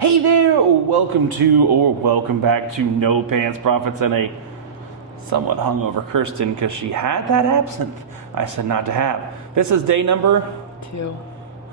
Hey there, welcome back to No Pants Profits and a somewhat hungover Kirsten because she had that absinthe I said not to have. This is day number 2.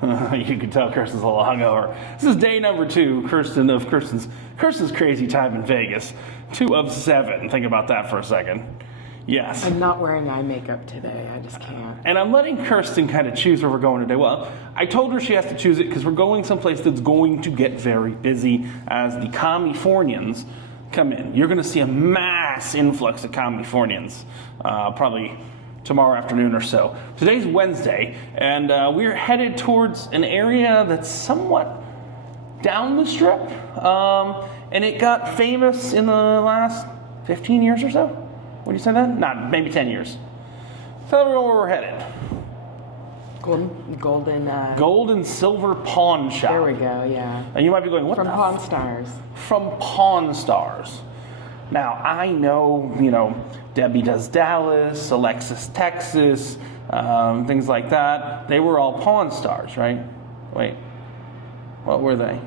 You can tell Kirsten's a little hungover. This is day number 2, Kirsten's crazy time in Vegas. 2 of 7. Think about that for a second. Yes. I'm not wearing eye makeup today. I just can't. And I'm letting Kirsten kind of choose where we're going today. Well, I told her she has to choose it because we're going someplace that's going to get very busy as the Californians come in. You're going to see a mass influx of Californians probably tomorrow afternoon or so. Today's Wednesday, and we're headed towards an area that's somewhat down the strip. And it got famous in the last 15 years or so. Would you say that? Not, maybe 10 years. Tell everyone where we're headed. Gold and silver pawn shop. There we go, yeah. And you might be going, what From Pawn Stars. From Pawn Stars. Now, I know, Debbie Does Dallas, Alexis Texas, things like that. They were all Pawn Stars, right? Wait, what were they?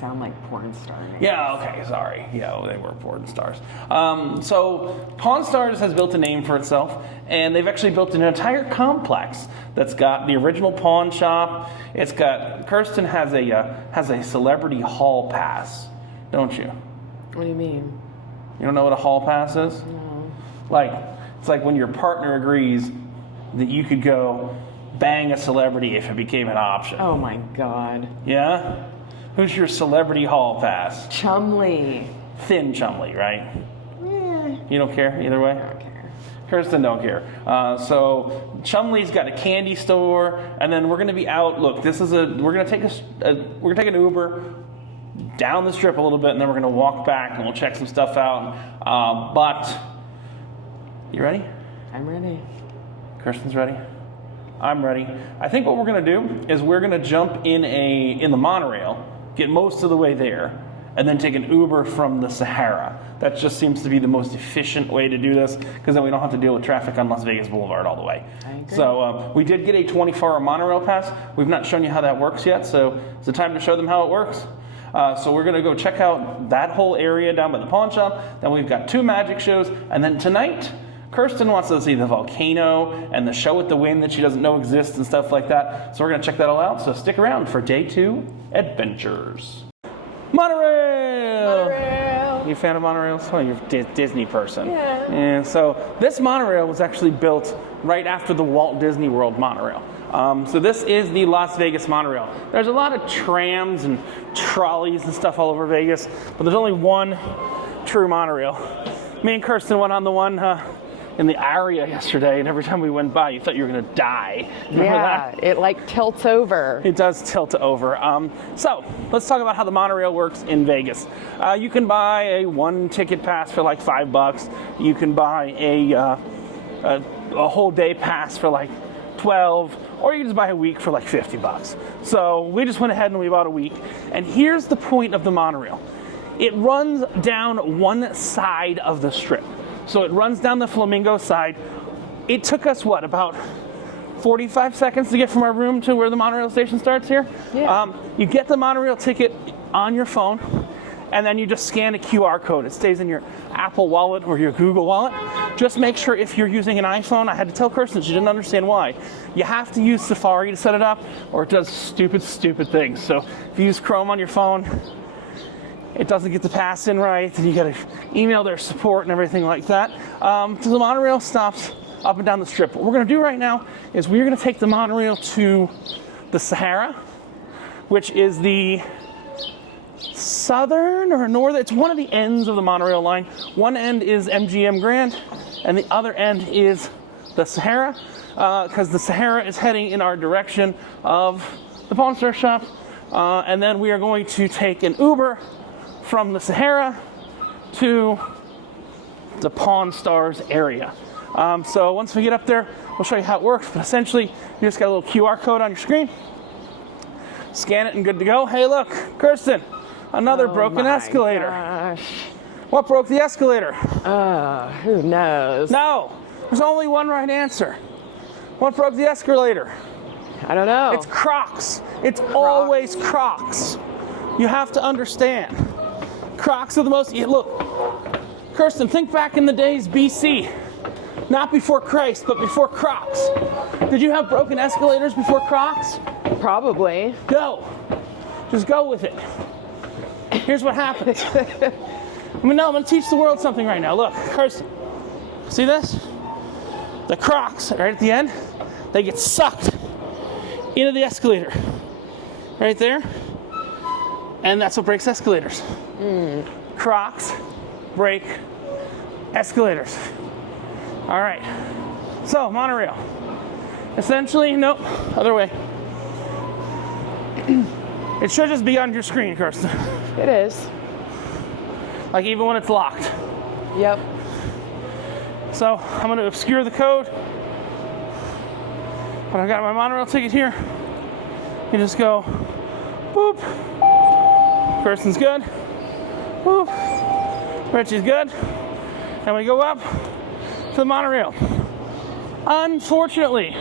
Sound like porn stars. Yeah, okay, sorry. Yeah, they were porn stars. So Pawn Stars has built a name for itself, and they've actually built an entire complex that's got the original pawn shop. It's got, Kirsten has a celebrity hall pass, don't you? What do you mean? You don't know what a hall pass is? No. It's like when your partner agrees that you could go bang a celebrity if it became an option. Oh my God. Yeah? Who's your celebrity hall pass? Chumley. Thin Chumley, right? Yeah. You don't care either way? I don't care. Kirsten don't care. So Chumley's got a candy store, and then we're going to be out. Look, we're going to take an Uber down the strip a little bit, and then we're going to walk back and we'll check some stuff out. But you ready? I'm ready. Kirsten's ready. I'm ready. I think what we're going to do is we're going to jump in the monorail, get most of the way there, and then take an Uber from the Sahara. That just seems to be the most efficient way to do this, because then we don't have to deal with traffic on Las Vegas Boulevard all the way. I agree. So we did get a 24-hour monorail pass. We've not shown you how that works yet, so it's the time to show them how it works. So we're going to go check out that whole area down by the pawn shop. Then we've got 2 magic shows, and then tonight, Kirsten wants to see the volcano and the show with the wind that she doesn't know exists and stuff like that. So we're going to check that all out. So stick around for day 2 adventures. Monorail! Monorail! You a fan of monorails? Oh, you're a Disney person. Yeah. And so this monorail was actually built right after the Walt Disney World monorail. So this is the Las Vegas monorail. There's a lot of trams and trolleys and stuff all over Vegas, but there's only one true monorail. Me and Kirsten went on the one in the area yesterday, and every time we went by, you thought you were going to die. Remember that? It like tilts over. It does tilt over. So let's talk about how the monorail works in Vegas. You can buy a 1-ticket pass for like $5. You can buy a whole day pass for like $12, or you can just buy a week for like $50. So we just went ahead and we bought a week. And here's the point of the monorail. It runs down one side of the strip. So it runs down the Flamingo side. It took us, about 45 seconds to get from our room to where the monorail station starts here? Yeah. You get the monorail ticket on your phone, and then you just scan a QR code. It stays in your Apple Wallet or your Google Wallet. Just make sure if you're using an iPhone, I had to tell Kirsten, she didn't understand why. You have to use Safari to set it up, or it does stupid things. So if you use Chrome on your phone, it doesn't get the pass in right, and you gotta email their support and everything like that. So the monorail stops up and down the strip. What we're gonna do right now is we're gonna take the monorail to the Sahara, which is the southern or northern, it's one of the ends of the monorail line. One end is MGM Grand, and the other end is the Sahara, because the Sahara is heading in our direction of the Pawn Star shop, and then we are going to take an Uber from the Sahara to the Pawn Stars area. So once we get up there, we'll show you how it works, but essentially you just got a little QR code on your screen, scan it and good to go. Hey look, Kirsten, another broken escalator. Gosh. What broke the escalator? Who knows? No, there's only one right answer. What broke the escalator? I don't know. It's Crocs. It's always Crocs. You have to understand. Crocs are the most, look, Kirsten, think back in the days BC. Not before Christ, but before Crocs. Did you have broken escalators before Crocs? Probably. Go. Just go with it. Here's what happens. I'm going to teach the world something right now. Look, Kirsten, see this? The Crocs, right at the end, they get sucked into the escalator. Right there. And that's what breaks escalators. Crocs break escalators. All right. So, monorail. Essentially, nope, other way. It should just be on your screen, Kirsten. It is. Like even when it's locked. Yep. So I'm going to obscure the code. But I've got my monorail ticket here. You just go, boop. Kirsten's good. Boop. Richie's good. And we go up to the monorail. Unfortunately,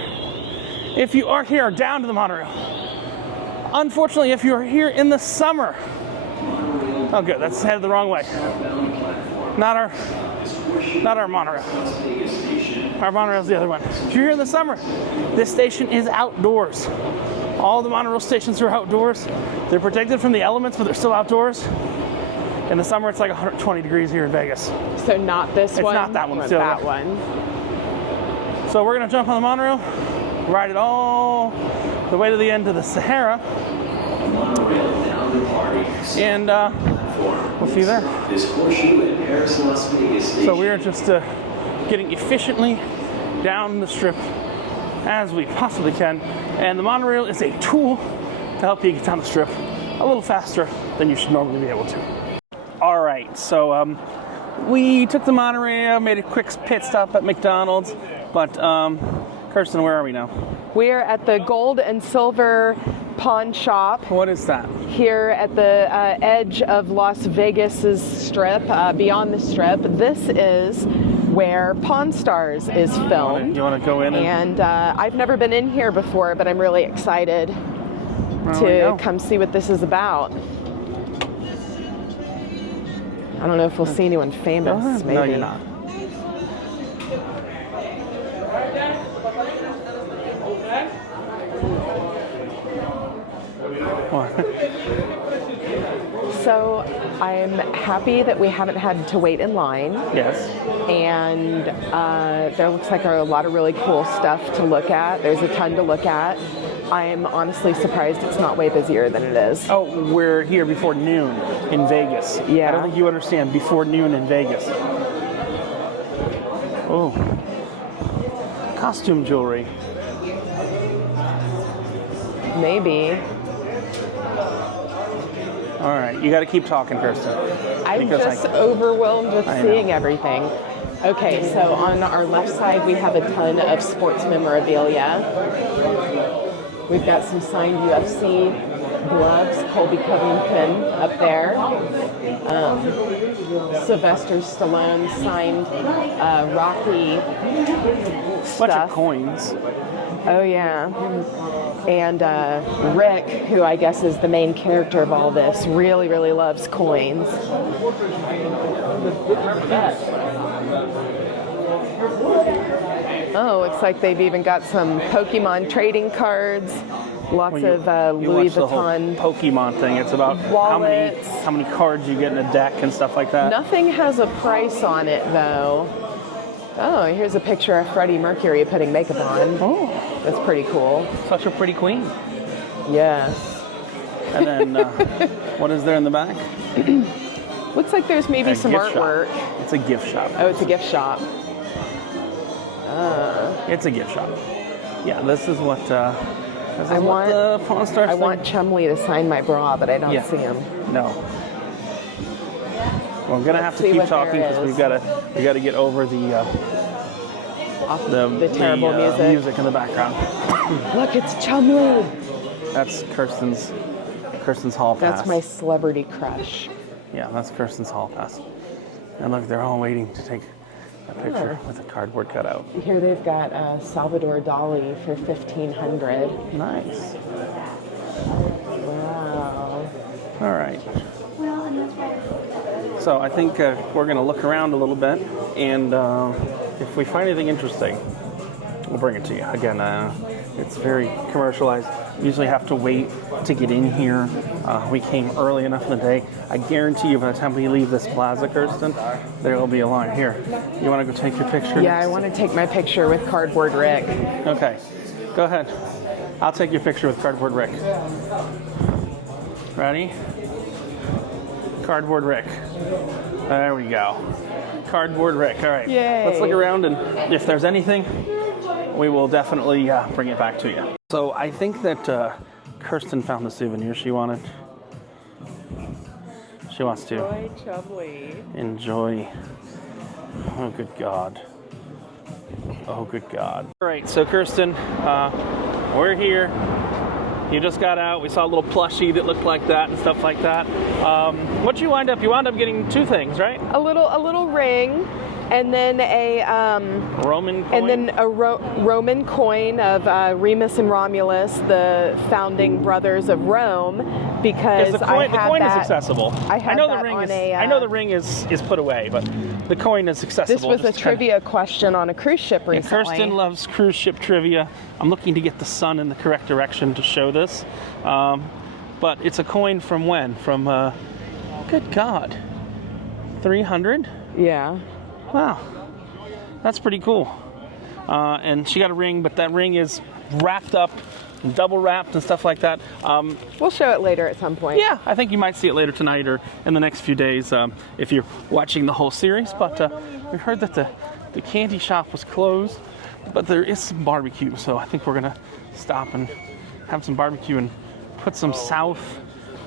if you are here, down to the monorail. Unfortunately, if you're here in the summer, oh good, that's headed the wrong way. Not our monorail. Our monorail's the other one. If you're here in the summer, this station is outdoors. All the monorail stations are outdoors. They're protected from the elements, but they're still outdoors. In the summer, it's like 120 degrees here in Vegas. So not this one? It's not that one, it's but the that other one. So we're gonna jump on the monorail, ride it all the way to the end of the Sahara, and we'll see you there. So we are just getting efficiently down the strip as we possibly can, and the monorail is a tool to help you get down the strip a little faster than you should normally be able to. All right, so we took the monorail, made a quick pit stop at McDonald's, but Kirsten, where are we now? We are at the Gold and Silver Pawn Shop. What is that? Here at the edge of Las Vegas's strip, beyond the strip. This is where Pawn Stars is filmed. You want to go in? And I've never been in here before, but I'm really excited to come see what this is about. I don't know if we'll see anyone famous. Maybe. No, you're not. So I'm happy that we haven't had to wait in line. Yes. And there looks like a lot of really cool stuff to look at. There's a ton to look at. I'm honestly surprised it's not way busier than it is. Oh, we're here before noon in Vegas. Yeah. I don't think you understand, before noon in Vegas. Oh. Costume jewelry. Maybe. All right, you got to keep talking, Kirsten. I'm just overwhelmed with seeing everything. Okay, so on our left side, we have a ton of sports memorabilia. We've got some signed UFC gloves, Colby Covington up there. Sylvester Stallone signed Rocky stuff. Bunch of coins. Oh, yeah. And Rick, who I guess is the main character of all this, really, really loves coins. Oh, looks like they've even got some Pokemon trading cards. Lots of Louis Vuitton. The whole Pokemon thing. It's about how many cards you get in a deck and stuff like that. Nothing has a price on it, though. Oh, here's a picture of Freddie Mercury putting makeup on. Oh, that's pretty cool. Such a pretty queen. Yes. And then, what is there in the back? Looks like there's maybe some artwork. It's a gift shop. Oh, it's a gift shop. It's a gift shop. Yeah, this is what. The Pawn Stars I want Chumley to sign my bra, but I don't see him. No. Well, I'm gonna have to keep talking because we gotta get over the terrible music in the background. Look, it's Chumley. That's Kirsten's hall pass. That's my celebrity crush. Yeah, that's Kirsten's hall pass. And look, they're all waiting to take a picture with a cardboard cutout. Here they've got Salvador Dali for $1,500. Nice. Wow. All right. So I think we're going to look around a little bit, and if we find anything interesting, we'll bring it to you. Again, it's very commercialized. You usually have to wait to get in here. We came early enough in the day. I guarantee you by the time we leave this plaza, Kirsten, there will be a line. Here, you want to go take your picture? Yeah, I want to take my picture with Cardboard Rick. Okay, go ahead. I'll take your picture with Cardboard Rick. Ready? Cardboard Rick. There we go. Cardboard Rick. All right. Yay. Let's look around, and if there's anything, we will definitely bring it back to you. So I think that Kirsten found the souvenir she wanted. She wants to enjoy. Oh, good God. Oh, good God. All right, so Kirsten, we're here. You just got out. We saw a little plushie that looked like that and stuff like that. What'd you wind up? You wound up getting two things, right? A little ring, and then a Roman coin. and then a Roman coin of Remus and Romulus, the founding brothers of Rome, because the coin is accessible. I know the ring is put away, but the coin is accessible. This was a trivia question on a cruise ship recently. Yeah, Kirsten loves cruise ship trivia. I'm looking to get the sun in the correct direction to show this. But it's a coin from when? From, good God, 300? Yeah. Wow, that's pretty cool. And she got a ring, but that ring is wrapped up, double wrapped and stuff like that. We'll show it later at some point. Yeah, I think you might see it later tonight or in the next few days if you're watching the whole series. But we heard that the candy shop was closed, but there is some barbecue, so I think we're gonna stop and have some barbecue and put some South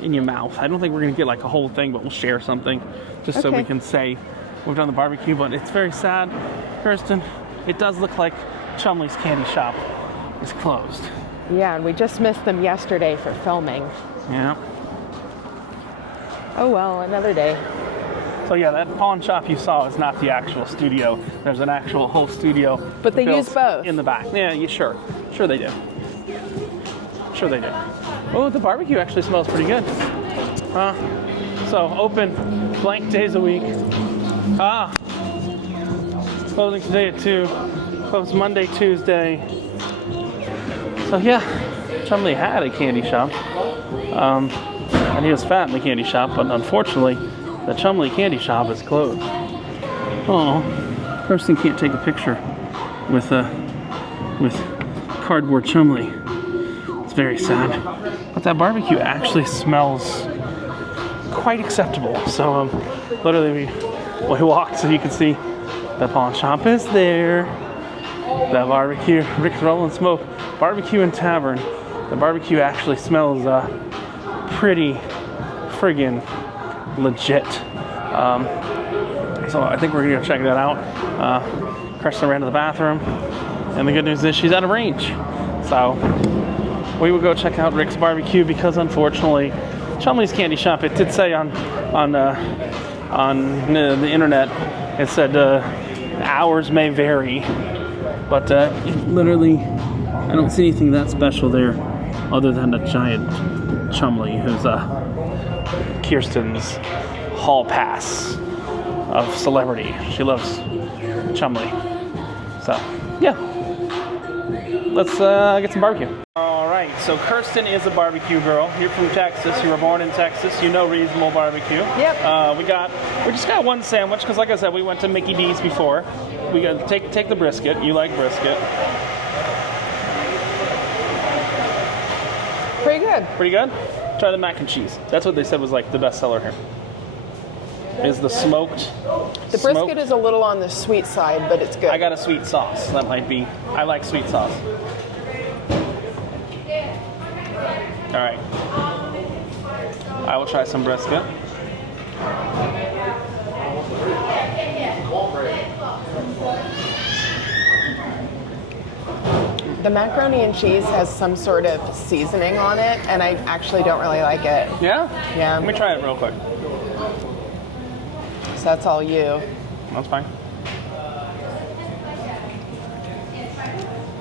in your mouth. I don't think we're gonna get like a whole thing, but we'll share something just so we can say we've done the barbecue. But it's very sad, Kirsten. It does look like Chumley's candy shop is closed. Yeah, and we just missed them yesterday for filming. Yeah. Oh well, another day. So yeah, that pawn shop you saw is not the actual studio. There's an actual whole studio. But they use both. In the back. Yeah, sure they do. Sure they do. Oh, the barbecue actually smells pretty good. So open blank days a week. Closing today at 2. Closed Monday, Tuesday. So yeah, Chumley had a candy shop. And he was fat in the candy shop, but unfortunately, the Chumley candy shop is closed. Oh, Kirsten can't take a picture with Cardboard Chumley. It's very sad. But that barbecue actually smells quite acceptable. So literally we walked so you can see the pawn shop is there. The barbecue, Rick's Roll and Smoke Barbecue and Tavern. The barbecue actually smells pretty friggin' legit. So I think we're gonna go check that out. Kirsten ran to the bathroom, and the good news is she's out of range. So we will go check out Rick's Barbecue because unfortunately, Chumley's Candy Shop. It did say on the internet, it said hours may vary, but literally, I don't see anything that special there, other than a giant Chumley who's Kirsten's hall pass of celebrity. She loves Chumley. So, yeah. Let's get some barbecue. All right, so Kirsten is a barbecue girl. You're from Texas. You were born in Texas. You know Reasonable Barbecue. Yep. We just got one sandwich because, like I said, we went to Mickey D's before. We got take the brisket. You like brisket? Pretty good. Pretty good? Try the mac and cheese. That's what they said was like the best seller here. Is the smoked. The brisket is a little on the sweet side, but it's good. I got a sweet sauce. That might be. I like sweet sauce. All right. I will try some brisket. The macaroni and cheese has some sort of seasoning on it, and I actually don't really like it. Yeah? Yeah. Let me try it real quick. So that's all you. That's fine.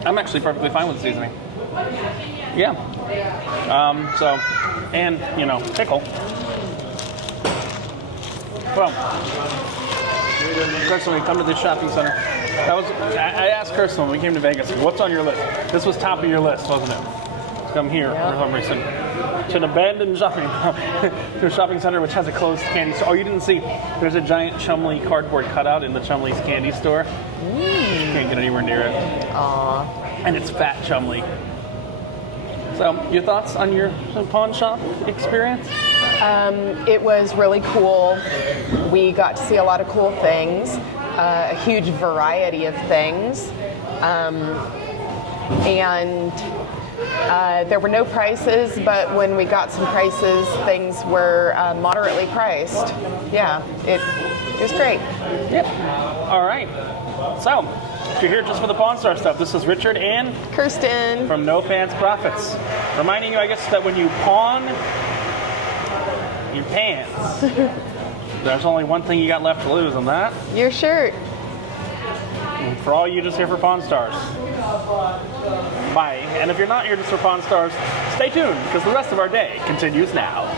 I'm actually perfectly fine with the seasoning. Yeah. And, pickle. Well, Kirsten, when we come to this shopping center, I asked Kirsten when we came to Vegas, what's on your list? This was top of your list, wasn't it? To come here for some reason. To an abandoned shopping to a shopping center which has a closed candy store. Oh, you didn't see? There's a giant Chumley cardboard cutout in the Chumley's candy store. You can't get anywhere near it. Aww. And it's fat Chumley. So, your thoughts on your pawn shop experience? It was really cool. We got to see a lot of cool things, a huge variety of things, and there were no prices, but when we got some prices, things were moderately priced. Yeah, it was great. Yep. All right. So, if you're here just for the Pawn Star stuff, this is Richard and Kirsten from No Pants Profits. Reminding you, I guess, that when you pawn your pants, there's only one thing you got left to lose, and that? your shirt. And for all you just here for Pawn Stars, bye. And if you're not here just for Pawn Stars, stay tuned, because the rest of our day continues now.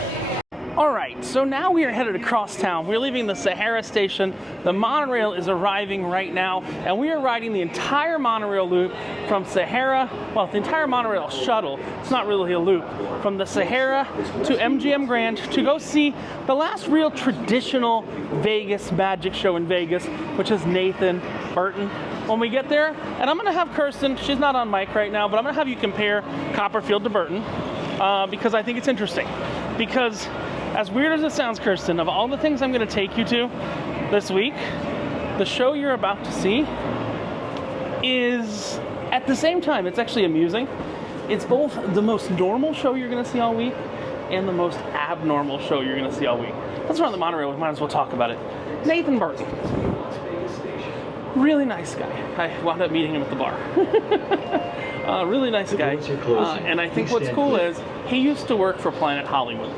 All right, so now we are headed across town. We're leaving the Sahara station. The monorail is arriving right now, and we are riding the entire monorail loop from Sahara, well, the entire monorail shuttle. It's not really a loop. From the Sahara to MGM Grand to go see the last real traditional Vegas magic show in Vegas, which is Nathan Burton. When we get there, and I'm gonna have Kirsten, she's not on mic right now, but I'm gonna have you compare Copperfield to Burton, because I think it's interesting. Because as weird as it sounds, Kirsten, of all the things I'm going to take you to this week, the show you're about to see is, at the same time, it's actually amusing. It's both the most normal show you're going to see all week and the most abnormal show you're going to see all week. Let's run the monorail. We might as well talk about it. Nathan Burton. Really nice guy. I wound up meeting him at the bar. Really nice guy. And I think what's cool is he used to work for Planet Hollywood.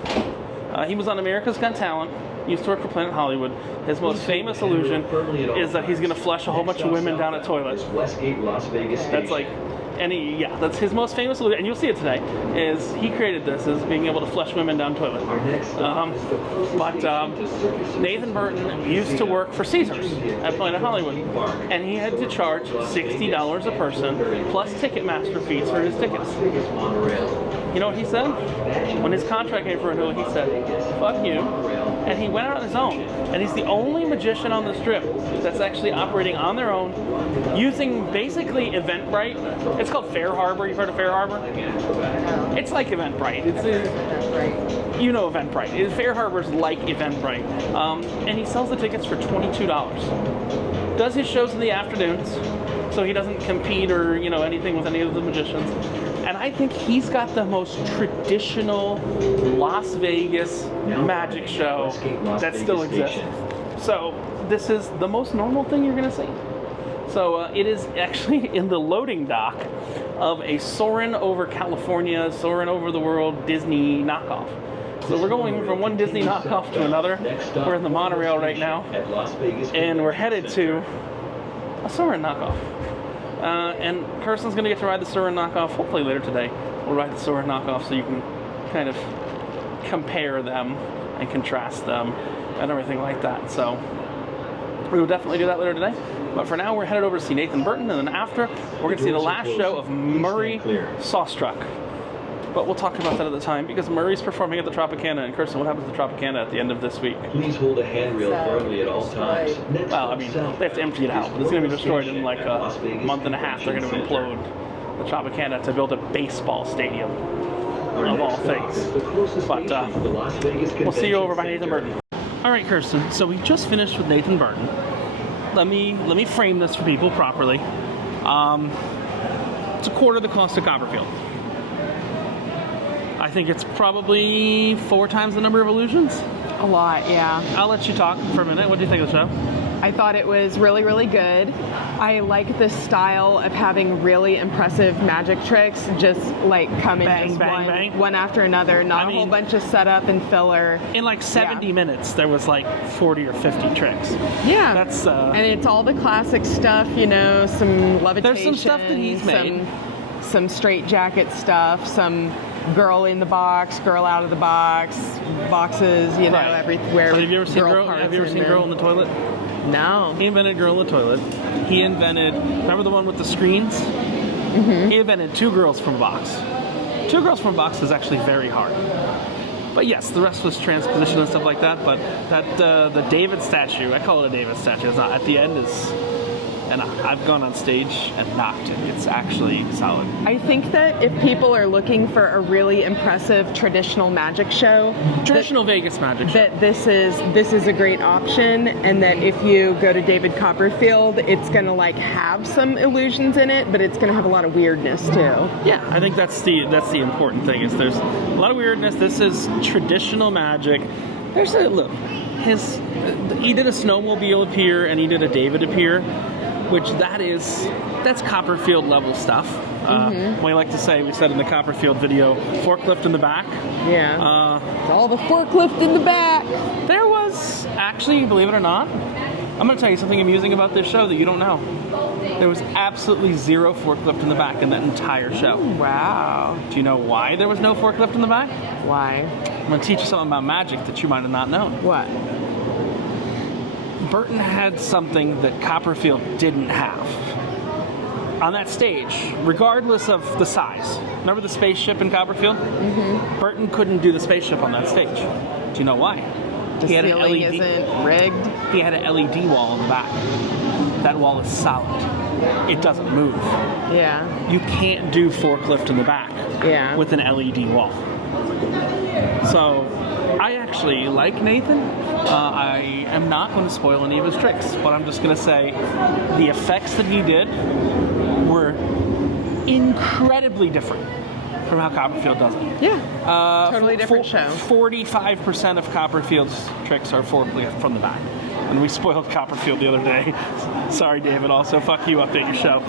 He was on America's Got Talent. He used to work for Planet Hollywood. His most famous illusion is that he's going to flush a whole bunch of women down a toilet. That's like, that's his most famous illusion, and you'll see it today, is he created this, as being able to flush women down toilet. Nathan Burton used to work for Caesars at Planet Hollywood, and he had to charge $60 a person, plus Ticketmaster fees for his tickets. You know what he said? When his contract came for renewal, he said, fuck you. And he went out on his own. And he's the only magician on the strip that's actually operating on their own, using basically Eventbrite. It's called Fair Harbor. You've heard of Fair Harbor? It's like Eventbrite. You know Eventbrite. Fair Harbor's like Eventbrite. And he sells the tickets for $22. Does his shows in the afternoons, so he doesn't compete or anything with any of the magicians. And I think he's got the most traditional Las Vegas magic show that still exists. So this is the most normal thing you're going to see. So it is actually in the loading dock of a Soarin over California, Soarin over the world Disney knockoff. So we're going from one Disney knockoff to another. We're in the monorail right now, and we're headed to a Soarin knockoff. And Kirsten's going to get to ride the Soarin knockoff hopefully later today. We'll ride the Soarin knockoff so you can kind of compare them and contrast them and everything like that. So we will definitely do that later today. But for now, we're headed over to see Nathan Burton, and then after, we're going to see the last show of Murray Sawstruck. But we'll talk about that at the time, because Murray's performing at the Tropicana. And Kirsten, what happens at the Tropicana at the end of this week? Please hold a handrail firmly at all times. Well, I mean, they have to empty it out. But it's going to be destroyed in like a month and a half. They're going to implode the Tropicana to build a baseball stadium, of all things. But we'll see you over by Nathan Burton. All right, Kirsten. So we just finished with Nathan Burton. Let me frame this for people properly. It's a quarter the cost of Copperfield. I think it's probably 4 times the number of illusions. A lot, yeah. I'll let you talk for a minute. What do you think of the show? I thought it was really, really good. I like the style of having really impressive magic tricks, just like coming Bang, bang, bang. one after another, not a whole bunch of setup and filler. In like 70 minutes, there was like 40 or 50 tricks. Yeah. That's and it's all the classic stuff, some levitation. There's some stuff that he's made. Some straight jacket stuff, some girl in the box, girl out of the box, boxes, you know, Right. everywhere. But have you ever seen Girl in the Toilet? No. He invented Girl in the Toilet. He invented, remember the one with the screens? He invented Two Girls from a Box. Two Girls from a Box is actually very hard. But yes, the rest was transposition and stuff like that. But that the David statue, I call it a David statue. It's not at the end is, and I've gone on stage and knocked it. It's actually solid. I think that if people are looking for a really impressive traditional magic show, Traditional Vegas magic show. that this is a great option, and that if you go to David Copperfield, it's gonna like have some illusions in it, but it's gonna have a lot of weirdness too. Yeah, I think that's the important thing. Is there's a lot of weirdness. This is traditional magic. There's a look. He did a snowmobile appear and he did a David appear, which that's Copperfield level stuff. We like to say, we said in the Copperfield video, forklift in the back. Yeah. All the forklift in the back. There was actually, believe it or not, I'm going to tell you something amusing about this show that you don't know. There was absolutely zero forklift in the back in that entire show. Wow. Do you know why there was no forklift in the back? Why? I'm going to teach you something about magic that you might have not known. What? Burton had something that Copperfield didn't have. On that stage, regardless of the size. Remember the spaceship in Copperfield? Burton couldn't do the spaceship on that stage. Do you know why? The ceiling isn't rigged. He had an LED wall in the back. That wall is solid. It doesn't move. Yeah. You can't do forklift in the back with an LED wall. So, I actually like Nathan. I am not going to spoil any of his tricks, but I'm just going to say the effects that he did were incredibly different from how Copperfield does it. Yeah. Totally different show. 45% of Copperfield's tricks are forklift from the back. And we spoiled Copperfield the other day. Sorry, David. Also, fuck you, update your show.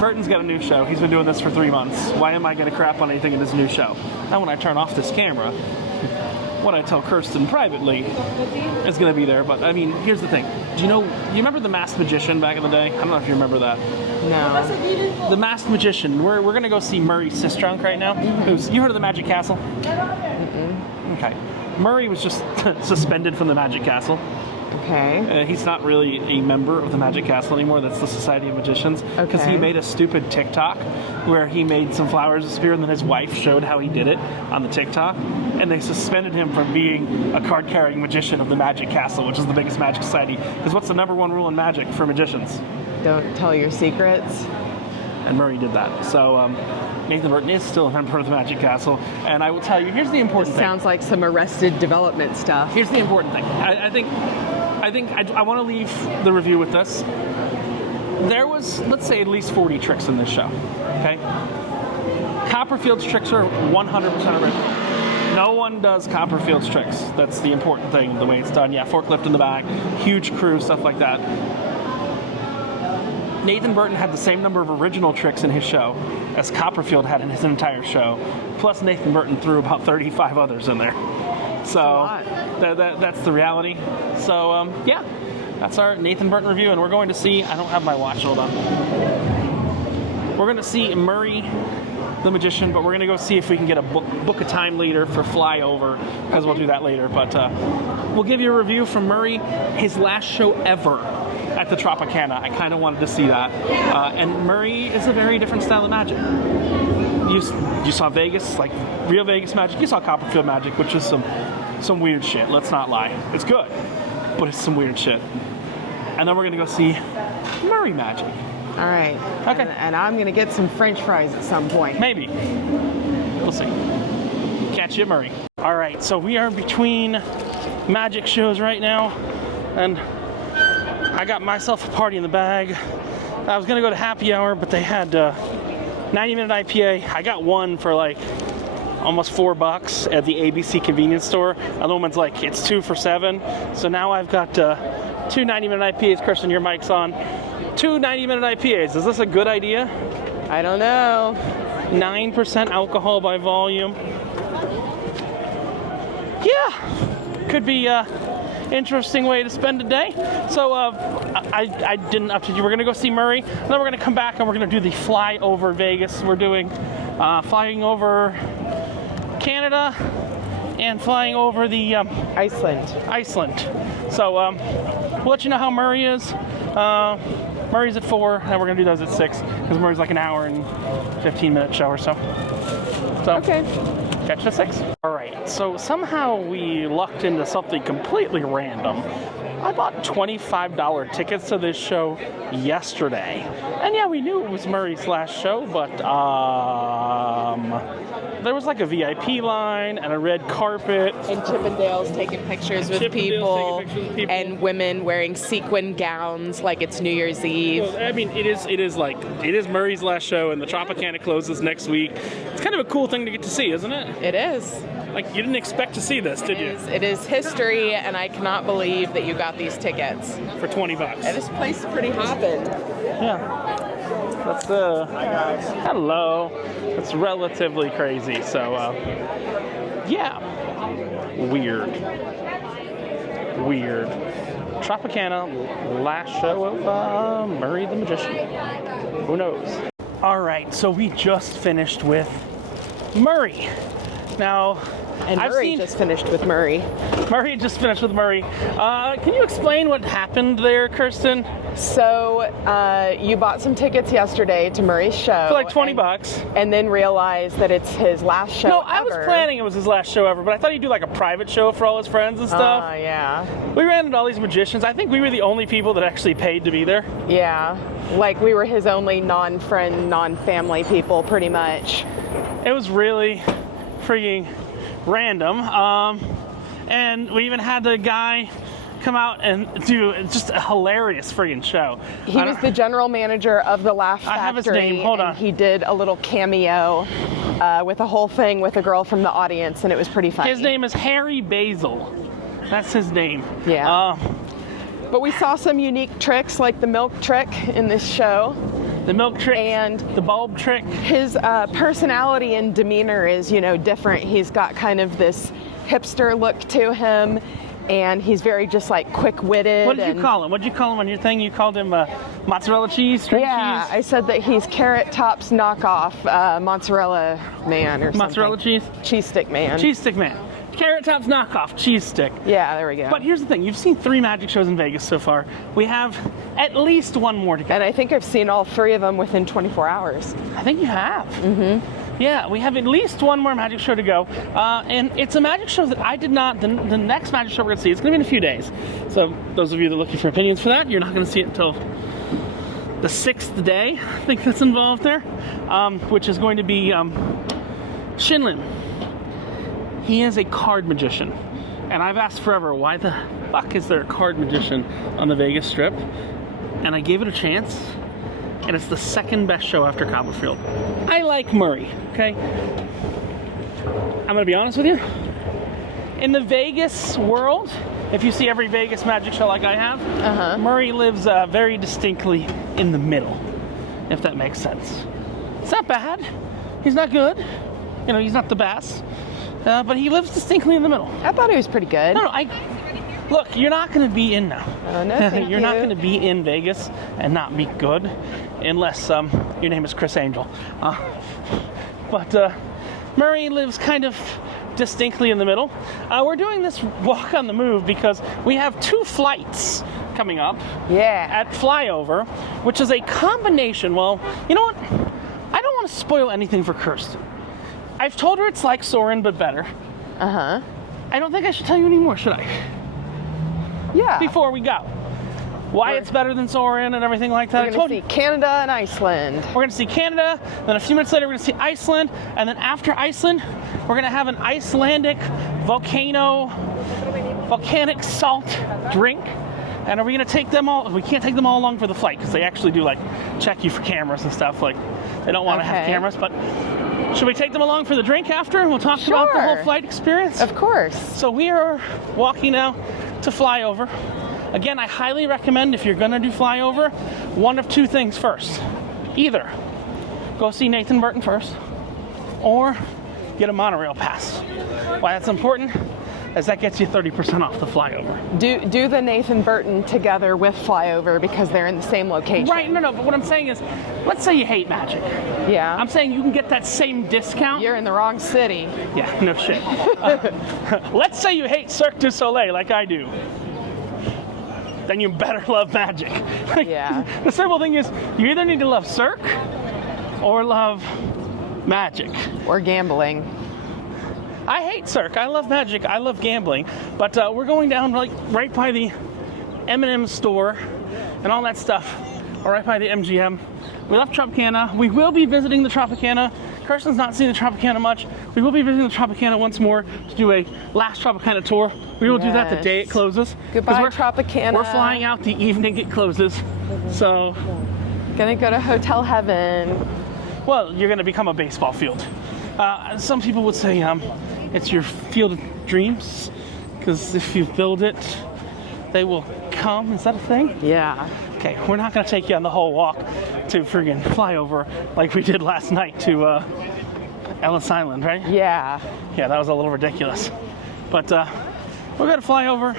Burton's got a new show. He's been doing this for 3 months. Why am I going to crap on anything in his new show? Now, when I turn off this camera, what I tell Kirsten privately is going to be there. But, I mean, here's the thing. You remember The Masked Magician back in the day? I don't know if you remember that. No. The Masked Magician. We're going to go see Murray Sistrunk right now. You heard of the Magic Castle? Okay. Murray was just suspended from the Magic Castle. Okay. He's not really a member of the Magic Castle anymore. That's the Society of Magicians. Because he made a stupid TikTok where he made some flowers disappear, and then his wife showed how he did it on the TikTok. And they suspended him from being a card-carrying magician of the Magic Castle, which is the biggest magic society. Because what's the number one rule in magic for magicians? Don't tell your secrets. And Murray did that. So Nathan Burton is still a member of the Magic Castle. And I will tell you, here's the important thing. Sounds like some Arrested Development stuff. Here's the important thing. I want to leave the review with this. There was, let's say, at least 40 tricks in this show. Okay? Copperfield's tricks are 100% original. No one does Copperfield's tricks. That's the important thing, the way it's done. Yeah, forklift in the back, huge crew, stuff like that. Nathan Burton had the same number of original tricks in his show as Copperfield had in his entire show. Plus, Nathan Burton threw about 35 others in there. So that's the reality. So yeah, that's our Nathan Burton review, and we're going to see. I don't have my watch. Hold on. We're going to see Murray the Magician, but we're going to go see if we can get a book a time later for FlyOver, because we'll do that later. But we'll give you a review from Murray, his last show ever at the Tropicana. I kind of wanted to see that. And Murray is a very different style of magic. You saw Vegas, like real Vegas magic. You saw Copperfield magic, which is some weird shit. Let's not lie. It's good, but it's some weird shit. And then we're going to go see Murray magic. All right. Okay. And I'm going to get some French fries at some point. Maybe. We'll see. Catch you at Murray. All right, so we are between magic shows right now, and I got myself a party in the bag. I was going to go to happy hour, but they had 90-minute IPA. I got one for like almost $4 at the ABC convenience store. Other woman's like, it's 2 for $7. So now I've got 2 90-minute IPAs. Kirsten, your mic's on. 2 90-minute IPAs. Is this a good idea? I don't know. 9% alcohol by volume. Yeah, could be interesting way to spend a day. So I didn't update you. We're gonna go see Murray, and then we're gonna come back and we're gonna do the FlyOver Vegas. We're doing flying over Canada and flying over the Iceland. So we'll let you know how Murray is. Murray's at 4, and we're gonna do those at 6 because Murray's like an hour and 15-minute show or so. Okay. Catch you at 6. All right. So somehow we lucked into something completely random. I bought $25 tickets to this show yesterday, and yeah, we knew it was Murray's last show, but there was like a VIP line and a red carpet. And Chippendale's taking pictures with people, and women wearing sequin gowns like it's New Year's Eve. Well, I mean, it is Murray's last show, and the Tropicana closes next week. It's kind of a cool thing to get to see, isn't it? It is. Like, you didn't expect to see this, did you? It is history, and I cannot believe that you got these tickets. For $20. And this place is pretty hopping. Yeah. That's hello. It's relatively crazy. So yeah. Weird. Tropicana, last show of Murray the Magician. Who knows? All right, so we just finished with Murray. Now, and Murray just finished with Murray. Murray just finished with Murray. Can you explain what happened there, Kirsten? So, you bought some tickets yesterday to Murray's show. For like $20. And then realized that it's his last show No, ever. I was planning it was his last show ever, but I thought he'd do like a private show for all his friends and stuff. Yeah. We ran into all these magicians. I think we were the only people that actually paid to be there. Yeah. Like, we were his only non-friend, non-family people, pretty much. It was really freaking random. And we even had the guy come out and do just a hilarious friggin' show. He was the general manager of the Laugh Factory. I have his name. Hold on. He did a little cameo with a whole thing with a girl from the audience, and it was pretty funny. His name is Harry Basil. That's his name. Yeah. But we saw some unique tricks, like the milk trick in this show. The milk trick and the bulb trick. His personality and demeanor is, different. He's got kind of this hipster look to him, and he's very just like quick-witted. What did you call him? What did you call him on your thing? You called him mozzarella cheese, string cheese? Yeah, I said that he's Carrot Top's knockoff mozzarella man or something. Mozzarella cheese? Cheese stick man. Cheese stick man. Carrot Top's knockoff cheese stick. Yeah, there we go. But here's the thing. You've seen 3 magic shows in Vegas so far. We have at least 1 more to go. And I think I've seen all 3 of them within 24 hours. I think you have. Mm-hmm. Yeah, we have at least 1 more magic show to go. And it's a magic show that I did not... The next magic show we're going to see, it's going to be in a few days. So those of you that are looking for opinions for that, you're not going to see it until the 6th day, I think that's involved there, which is going to be Shinlin. He is a card magician. And I've asked forever, why the fuck is there a card magician on the Vegas Strip? And I gave it a chance, and it's the 2nd best show after Copperfield. I like Murray, okay? I'm gonna be honest with you. In the Vegas world, if you see every Vegas magic show like I have, Murray lives very distinctly in the middle, if that makes sense. It's not bad. He's not good. He's not the best. But he lives distinctly in the middle. I thought he was pretty good. No, look, you're not going to be in now. No, thank You're not going to be in Vegas and not be good, unless your name is Chris Angel. But Murray lives kind of distinctly in the middle. We're doing this walk on the move because we have 2 flights coming up. Yeah. At FlyOver, which is a combination. Well, you know what? I don't want to spoil anything for Kirsten. I've told her it's like Soarin, but better. I don't think I should tell you anymore, should I? Yeah. Before we go. Why it's better than Soarin and everything like that. We're going to see Canada and Iceland. We're going to see Canada, then a few minutes later we're going to see Iceland, and then after Iceland, we're going to have an Icelandic volcanic salt drink. And are we going to take them all? We can't take them all along for the flight, because they actually do check you for cameras and stuff. They don't want to have cameras, but should we take them along for the drink after, and we'll talk about the whole flight experience? Of course. So we are walking now to FlyOver. Again, I highly recommend, if you're going to do FlyOver, 1 of 2 things first. Either go see Nathan Burton first, or get a monorail pass. Why that's important? as that gets you 30% off the FlyOver. Do the Nathan Burton together with FlyOver because they're in the same location. Right, no, but what I'm saying is, let's say you hate magic. Yeah. I'm saying you can get that same discount. You're in the wrong city. Yeah, no shit. Let's say you hate Cirque du Soleil like I do. Then you better love magic. Yeah. The simple thing is, you either need to love Cirque or love magic. Or gambling. I hate Cirque. I love magic. I love gambling. But we're going down like right by the M&M store and all that stuff. Or right by the MGM. We left Tropicana. We will be visiting the Tropicana. Kirsten's not seen the Tropicana much. We will be visiting the Tropicana once more to do a last Tropicana tour. We will do that the day it closes. Goodbye, we're, Tropicana. We're flying out the evening it closes. So, Gonna go to Hotel Heaven. well, you're going to become a baseball field. Some people would say it's your field of dreams, because if you build it, they will come. Is that a thing? Yeah. Okay, we're not going to take you on the whole walk to friggin' FlyOver like we did last night to Ellis Island, right? Yeah. Yeah, that was a little ridiculous. But we're going to FlyOver.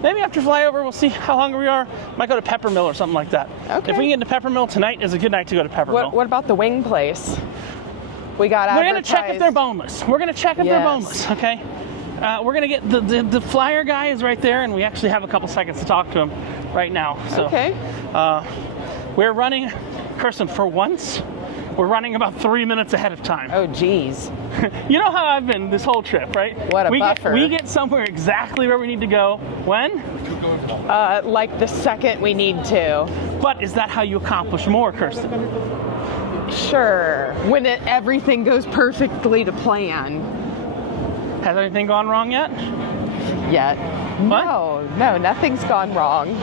Maybe after FlyOver, we'll see how hungry we are. Might go to Peppermill or something like that. Okay. If we can get to Peppermill, tonight is a good night to go to Peppermill. What about the wing place? We got We're going to check if they're boneless. We're going to check if they're Yes. boneless, okay? We're going to get the flyer guy is right there, and we actually have a couple seconds to talk to him right now. So, Okay. We're running, Kirsten, for once, we're running about 3 minutes ahead of time. Oh, geez. You know how I've been this whole trip, right? What a we buffer. We get somewhere exactly where we need to go. When? Like the second we need to. But is that how you accomplish more, Kirsten? Sure. When everything goes perfectly to plan. Has anything gone wrong yet? Yet. What? No, nothing's gone wrong.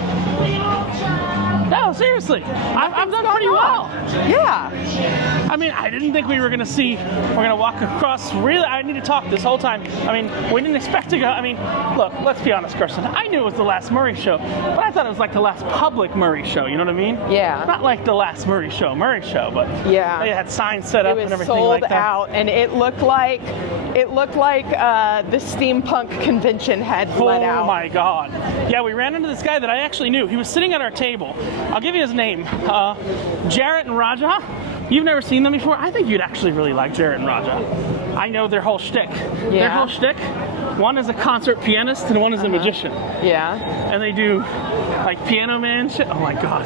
No, seriously. I've done pretty well. Yeah. I mean, I didn't think we were going to see, we're going to walk across, really, I need to talk this whole time. I mean, we didn't expect to go, I mean, look, let's be honest, Kirsten. I knew it was the last Murray show, but I thought it was like the last public Murray show, you know what I mean? Yeah. Not like the last Murray show, but Yeah. they had signs set It up was and everything sold like that. out, and it looked like the steampunk convention had let out. Oh my God. Yeah, we ran into this guy that I actually knew. He was sitting at our table. I'll give you his name. Jarrett and Raja. You've never seen them before? I think you'd actually really like Jarrett and Raja. I know their whole shtick. Yeah. Their whole shtick, one is a concert pianist and one is a magician. Yeah. And they do like Piano Man shit. Oh my God.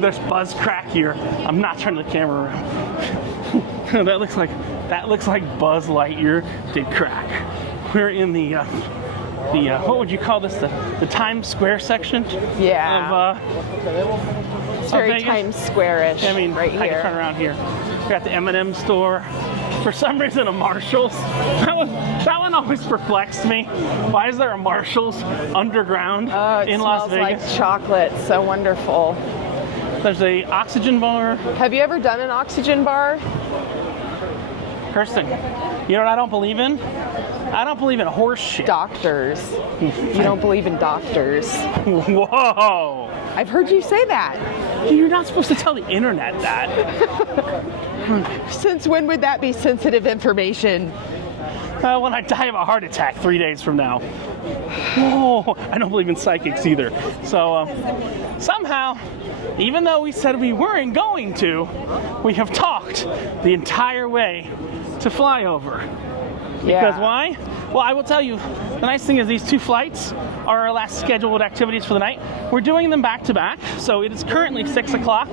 There's Buzz Crack here. I'm not turning the camera around. that looks like Buzz Lightyear did crack. We're in the what would you call this? The Times Square section? Yeah. It's very Vegas? Times Square-ish. I mean, right I here. can turn around here. We got the M&M store. For some reason, a Marshalls. That one always perplexed me. Why is there a Marshalls underground It in Las smells Vegas? like chocolate. So wonderful. There's a oxygen bar. Have you ever done an oxygen bar? Kirsten, you know what I don't believe in? I don't believe in horse shit. Doctors. You don't believe in doctors. Whoa! I've heard you say that. You're not supposed to tell the internet that. Since when would that be sensitive information? When I die of a heart attack 3 days from now. Whoa! I don't believe in psychics either. So somehow, even though we said we weren't going to, we have talked the entire way to FlyOver. Because why? Well, I will tell you, the nice thing is these two flights are our last scheduled activities for the night. We're doing them back to back, so it is currently 6 o'clock.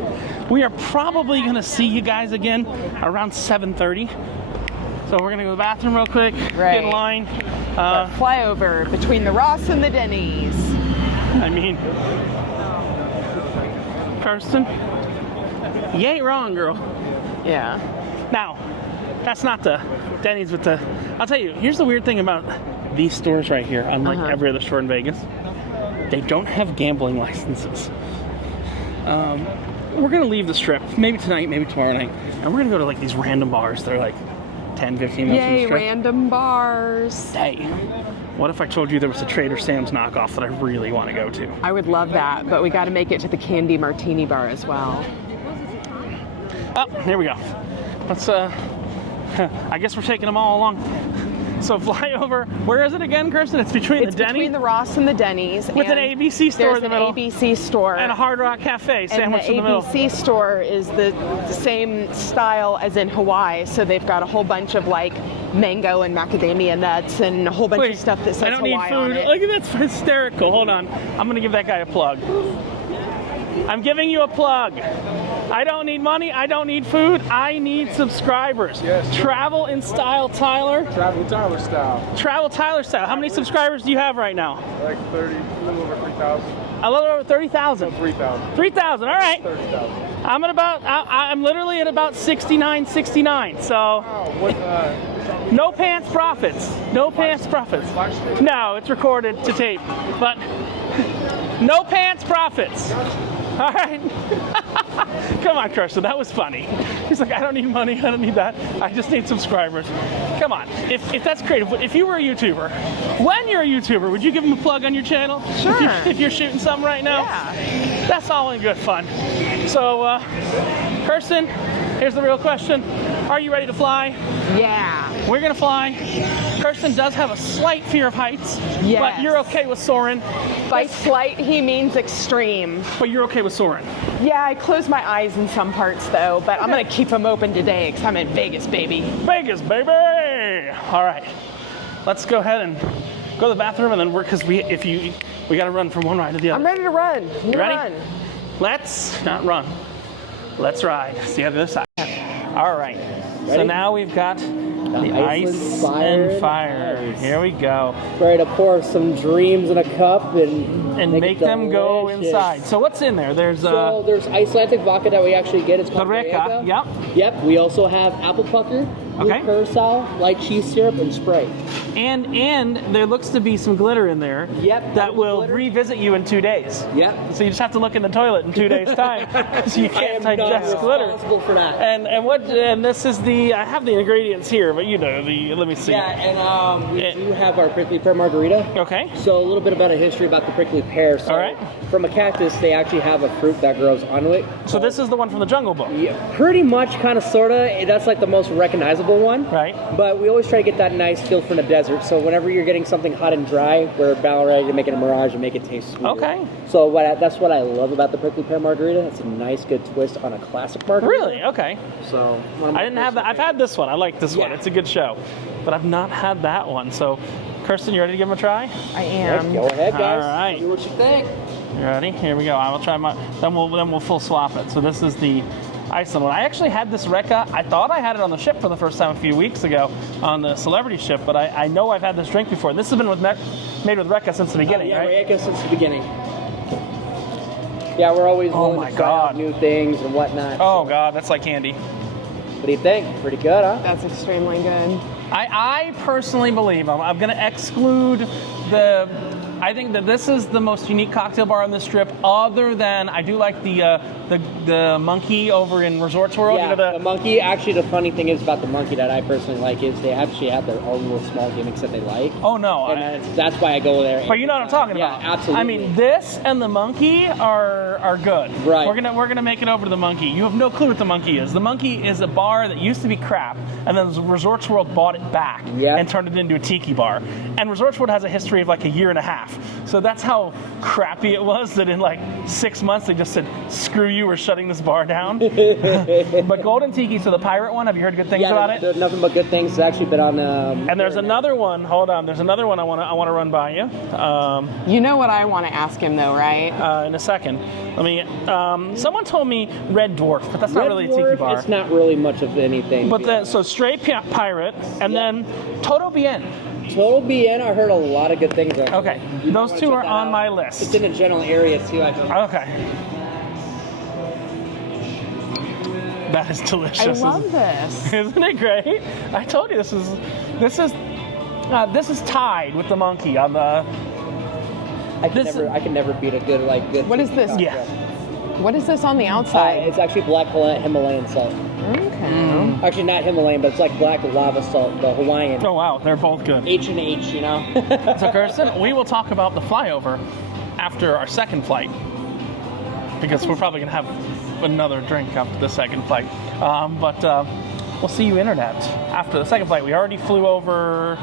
We are probably going to see you guys again around 7:30. So we're going to go to the bathroom real quick, get in line. FlyOver between the Ross and the Denny's. I mean, Kirsten, you ain't wrong, girl. Yeah. Now, that's not the Denny's with the... I'll tell you, here's the weird thing about these stores right here, unlike every other store in Vegas. They don't have gambling licenses. We're going to leave the strip, maybe tonight, maybe tomorrow night, and we're going to go to like these random bars that are like 10, 15 minutes from the Yay, strip. random bars. Hey, what if I told you there was a Trader Sam's knockoff that I really want to go to? I would love that, but we got to make it to the Candy Martini Bar as well. Oh, here we go. Let's, I guess we're taking them all along. So FlyOver, where is it again, Kirsten? It's between It's the Denny between the Ross and the Denny's. with an and ABC store in the middle. There's an ABC store. And a Hard Rock Cafe and sandwiched the in the middle. ABC store is the same style as in Hawaii, so they've got a whole bunch of like mango and macadamia nuts and a whole bunch of stuff that says I don't need Hawaii on food. it. Look, that's hysterical. Hold on. I'm going to give that guy a plug. I'm giving you a plug. I don't need money. I don't need food. I need subscribers. Yes. Travel in style, Tyler. Travel Tyler style. Travel Tyler style. How many subscribers do you have right now? Like 30, a little over 3,000. A little over 30,000. 3,000. 3,000. All right. 30,000. I'm literally at about 69. So Oh, what, no pants profits. No pants profits. No, it's recorded to tape. But no pants profits. All right. Come on, Kirsten, that was funny. He's like, I don't need money, I don't need that. I just need subscribers. Come on, if that's creative. If you were a YouTuber, when you're a YouTuber, would you give him a plug on your channel? Sure. If you're shooting something right now? Yeah. That's all in good fun. So, Kirsten, here's the real question. Are you ready to fly? Yeah. We're gonna fly. Kirsten does have a slight fear of heights, Yes. but you're okay with soaring. By slight, he means extreme. But you're okay with soaring. Yeah, I close my eyes in some parts though, but I'm gonna keep them open today because I'm in Vegas, baby. Vegas, baby! All right, let's go ahead and go to the bathroom, and then we gotta run from one ride to the other. I'm ready to run. You ready? run. Let's not run. Let's ride. See the other side. All right. So Ready? now we've got the ice Iceland and fire. Ice. Here we go. Ready to pour some dreams in a cup and Make it them go delicious. inside. So what's in there? There's So there's Icelandic vodka that we actually get. It's called Reka. Yep. Yep. We also have apple pucker, blue Okay. curacao, light cheese syrup, and Sprite. And there looks to be some glitter in there. Yep, That will glitter. revisit you in 2 days. Yep. So you just have to look in the toilet in 2 days' time, because you can't I am not digest glitter. responsible for that. And this is I have the ingredients here, but let me see. Yeah, and we Yeah. do have our prickly pear margarita. Okay. So a little bit about a history about the prickly pear. So All right. From a cactus, they actually have a fruit that grows on it. So this is the one from the Jungle Book. Yeah, pretty much, kind of, sorta. That's like the most recognizable one. Right. But we always try to get that nice feel from the desert. So whenever you're getting something hot and dry, we're about ready to make it a mirage and make it taste sweet. Okay. So that's what I love about the prickly pear margarita. It's a nice, good twist on a classic margarita. Really? Okay. So one of my I didn't have that. I've had this one. I like this one. Yeah. It's a good show. But I've not had that one. So, Kirsten, you ready to give them a try? I Heck, am. go ahead, guys. All right. See what you think. You ready? Here we go. I will try my. Then we'll full swap it. So this is the Iceland one. I actually had this Reka. I thought I had it on the ship for the first time a few weeks ago on the celebrity ship, but I know I've had this drink before. This has been made with Reka since the beginning, Yeah, right? Reka since the beginning. Yeah, we're always Oh willing my to try out God. new things and whatnot. Oh God, that's like candy. What do you think? Pretty good, huh? That's extremely good. I personally believe I'm going to exclude the. I think that this is the most unique cocktail bar on this strip, other than I do like the monkey over in Resorts World. Yeah, You know, the monkey. Actually, the funny thing is about the monkey that I personally like is they actually have their own little small gimmicks that they like. Oh no! And that's why I go there. But you know what I'm talking about. Yeah, absolutely. I mean, this and the monkey are good. Right. We're gonna make it over to the monkey. You have no clue what the monkey is. The monkey is a bar that used to be crap, and then Resorts World bought it back Yeah. and turned it into a tiki bar. And Resorts World has a history of like a year and a half. So that's how crappy it was that in like 6 months they just said, "Screw you, we're shutting this bar down." But Golden Tiki, so the pirate one, have you heard good things about it? There's nothing but good things. It's actually been on. And there's another one. Hold on. There's another one I want to run by you. You know what I want to ask him though, right? In a second. Let me. Someone told me Red Dwarf, but that's not Red really a Dwarf, tiki bar. It's not really much of anything. But so Straight Pirate, and then Todo Bien. Total BN, I heard a lot of good things. Actually. Okay, You those wanna two check are that on out? my It's list. in a general area too. I think. Okay. That is delicious. I love this. Isn't it great? I told you this is tied with the monkey on the. I can never beat a good good. What is this? Yeah. What is this on the outside? It's actually black Himalayan salt. Okay. Actually, not Himalayan, but it's like black lava salt, the Hawaiian. Oh wow, they're both good. H&H, you know. So Kirsten, we will talk about the FlyOver after our second flight, because we're probably gonna have another drink after the second flight. we'll see you internet after the second flight. We already flew over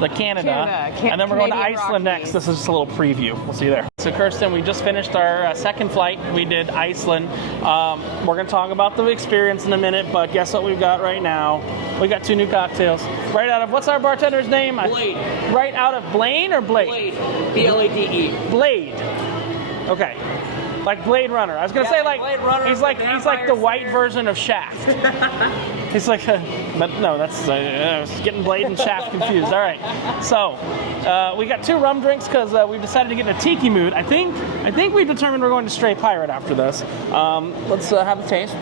the Canada and then we're going to Canadian Iceland Rockies. next. This is just a little preview. We'll see you there. So Kirsten, we just finished our second flight. We did Iceland. We're going to talk about the experience in a minute, but guess what we've got right now? We got 2 new cocktails. Right out of, what's our bartender's name? Blade. Right out of Blaine or Blade? Blade. B-L-A-D-E. Blade. Okay. Like Blade Runner. I was gonna say like Blade Runner, he's like the white version of Shaft. He's like, but no, that's I was getting Blade and Shaft confused. All right, so we got 2 rum drinks because we've decided to get in a tiki mood. I think we've determined we're going to Stray Pirate after this. Let's have a taste.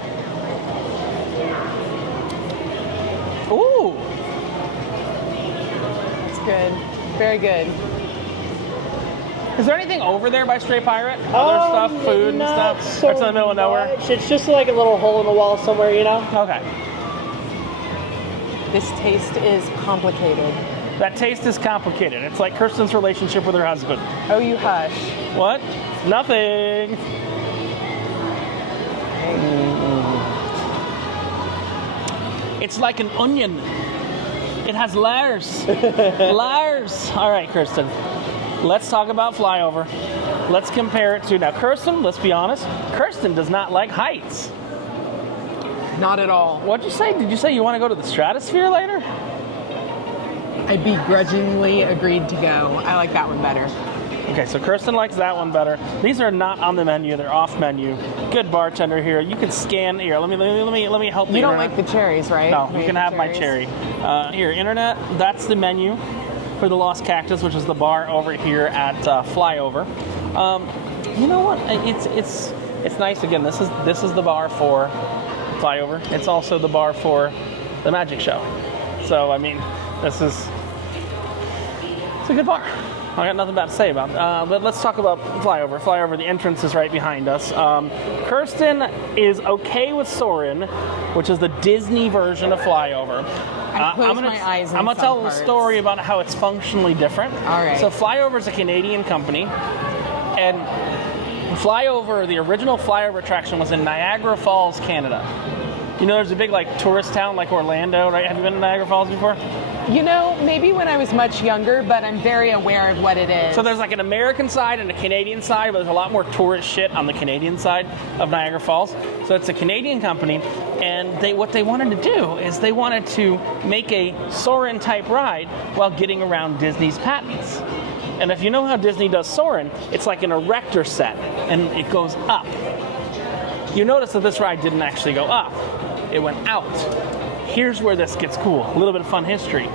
Ooh, It's good. Very good. is there anything over there by Stray Pirate? Other stuff, food and stuff? So Or it's in the middle of nowhere. much. It's just like a little hole in the wall somewhere, you know? Okay. This taste is complicated. That taste is complicated. It's like Kirsten's relationship with her husband. Oh, you hush. What? Nothing. It's like an onion. It has layers. Layers. All right, Kirsten. Let's talk about FlyOver. Let's compare it to, now Kirsten, let's be honest, Kirsten does not like heights. Not at all. What'd you say? Did you say you want to go to the Stratosphere later? I begrudgingly agreed to go. I like that one better. Okay, so Kirsten likes that one better. These are not on the menu; they're off menu. Good bartender here. You can scan here. Let me help you. You don't like the cherries, right? No, you Wait, can have my cherry. Here, internet. That's the menu for the Lost Cactus, which is the bar over here at FlyOver. You know what? It's nice. Again, this is the bar for FlyOver. It's also the bar for the magic show. So I mean, it's a good bar. I got nothing bad to say about it. But let's talk about FlyOver. FlyOver, the entrance is right behind us. Kirsten is okay with Soarin, which is the Disney version of FlyOver. I close my eyes in I'm gonna some tell parts. the story about how it's functionally different. All right. So FlyOver is a Canadian company, and FlyOver, the original FlyOver attraction was in Niagara Falls, Canada. You know, there's a big like tourist town like Orlando, right? Have you been to Niagara Falls before? You know, maybe when I was much younger, but I'm very aware of what it is. So there's like an American side and a Canadian side, but there's a lot more tourist shit on the Canadian side of Niagara Falls. So it's a Canadian company, and what they wanted to do is they wanted to make a Soarin type ride while getting around Disney's patents. And if you know how Disney does Soarin, it's like an erector set, and it goes up. You notice that this ride didn't actually go up. It went out. Here's where this gets cool. A little bit of fun history.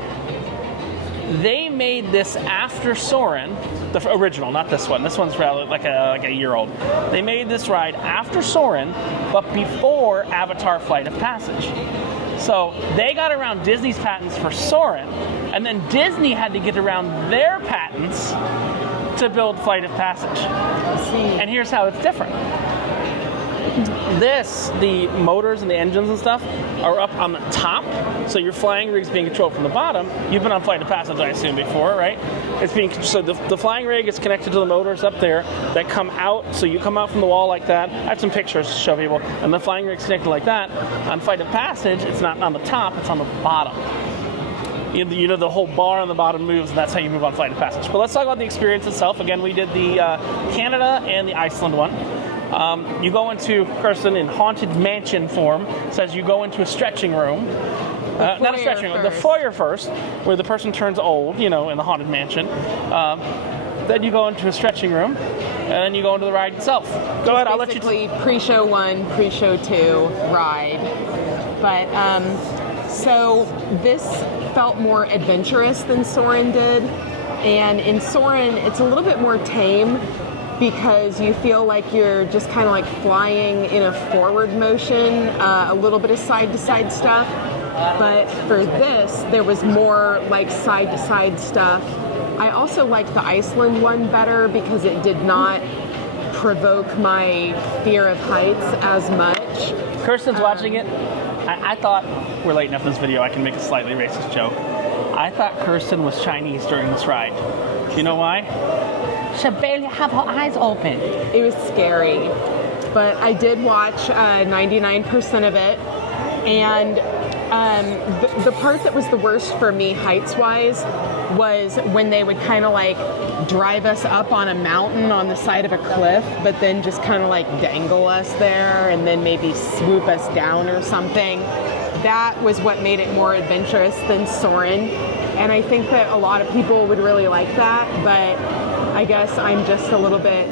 They made this after Soarin, the original, not this one. This one's probably like a year old. They made this ride after Soarin, but before Avatar Flight of Passage. So they got around Disney's patents for Soarin, and then Disney had to get around their patents to build Flight of Passage. And here's how it's different. The motors and the engines and stuff are up on the top, so your flying rig's being controlled from the bottom. You've been on Flight of Passage, I assume, before, right? So the flying rig is connected to the motors up there that come out, so you come out from the wall like that. I have some pictures to show people, and the flying rig's connected like that. On Flight of Passage, it's not on the top, it's on the bottom. You know, the whole bar on the bottom moves, and that's how you move on Flight of Passage. But let's talk about the experience itself. Again, we did the Canada and the Iceland one. You go into, Kirsten, in Haunted Mansion form, says you go into a stretching room. Not a stretching room, the foyer first, where the person turns old, you know, in the Haunted Mansion. Then you go into a stretching room, and then you go into the ride itself. Go ahead, I'll let you... Basically, pre-show 1, pre-show 2 ride. But, so this felt more adventurous than Soarin did. And in Soarin, it's a little bit more tame, because you feel like you're just kind of like flying in a forward motion, a little bit of side-to-side stuff. But for this, there was more like side-to-side stuff. I also liked the Iceland one better because it did not provoke my fear of heights as much. Kirsten's watching it. I thought, we're late enough in this video, I can make a slightly racist joke. I thought Kirsten was Chinese during this ride. Do you know why? She barely have her eyes open. It was scary, but I did watch 99% of it, And the part that was the worst for me heights-wise was when they would kind of like drive us up on a mountain on the side of a cliff, but then just kind of like dangle us there and then maybe swoop us down or something. That was what made it more adventurous than Soarin'. And I think that a lot of people would really like that, but I guess I'm just a little bit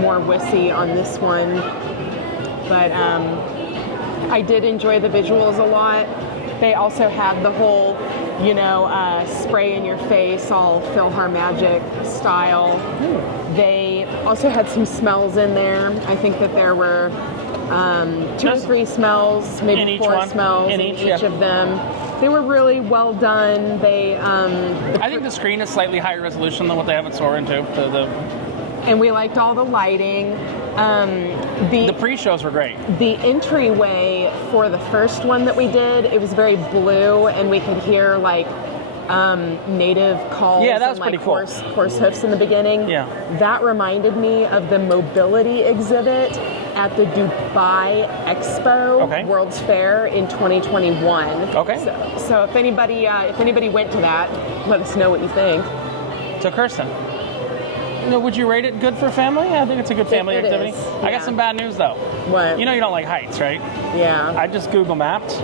more wussy on this one. But I did enjoy the visuals a lot. They also have the whole, spray in your face, all PhilharMagic style. They also had some smells in there. I think that there were 2 or 3 smells, maybe 4 smells in each of them. They were really well done. I think the screen is slightly higher resolution than what they have at Soarin' too. And we liked all the lighting. The pre-shows were great. The entryway for the first one that we did, it was very blue, and we could hear like native calls. Yeah, that was and like pretty cool. horse hoofs in the beginning. Yeah. That reminded me of the mobility exhibit at the Dubai Expo World's Fair in 2021. Okay. So if anybody went to that, let us know what you think. So Kirsten, would you rate it good for family? I think it's a good family activity. Is, yeah. I got some bad news though. What? You don't like heights, right? Yeah. I just Google mapped.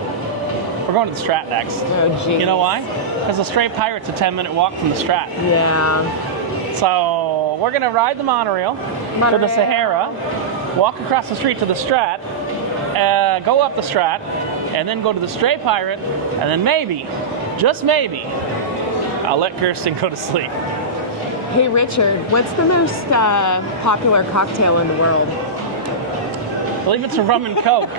We're going to the Strat next. Oh, geez. You know why? Because the Stray Pirate's a 10-minute walk from the Strat. Yeah. So we're going to ride the monorail to the Sahara, walk across the street to the Strat, go up the Strat, and then go to the Stray Pirate, and then maybe, just maybe, I'll let Kirsten go to sleep. Hey Richard, what's the most popular cocktail in the world? I believe it's a rum and coke.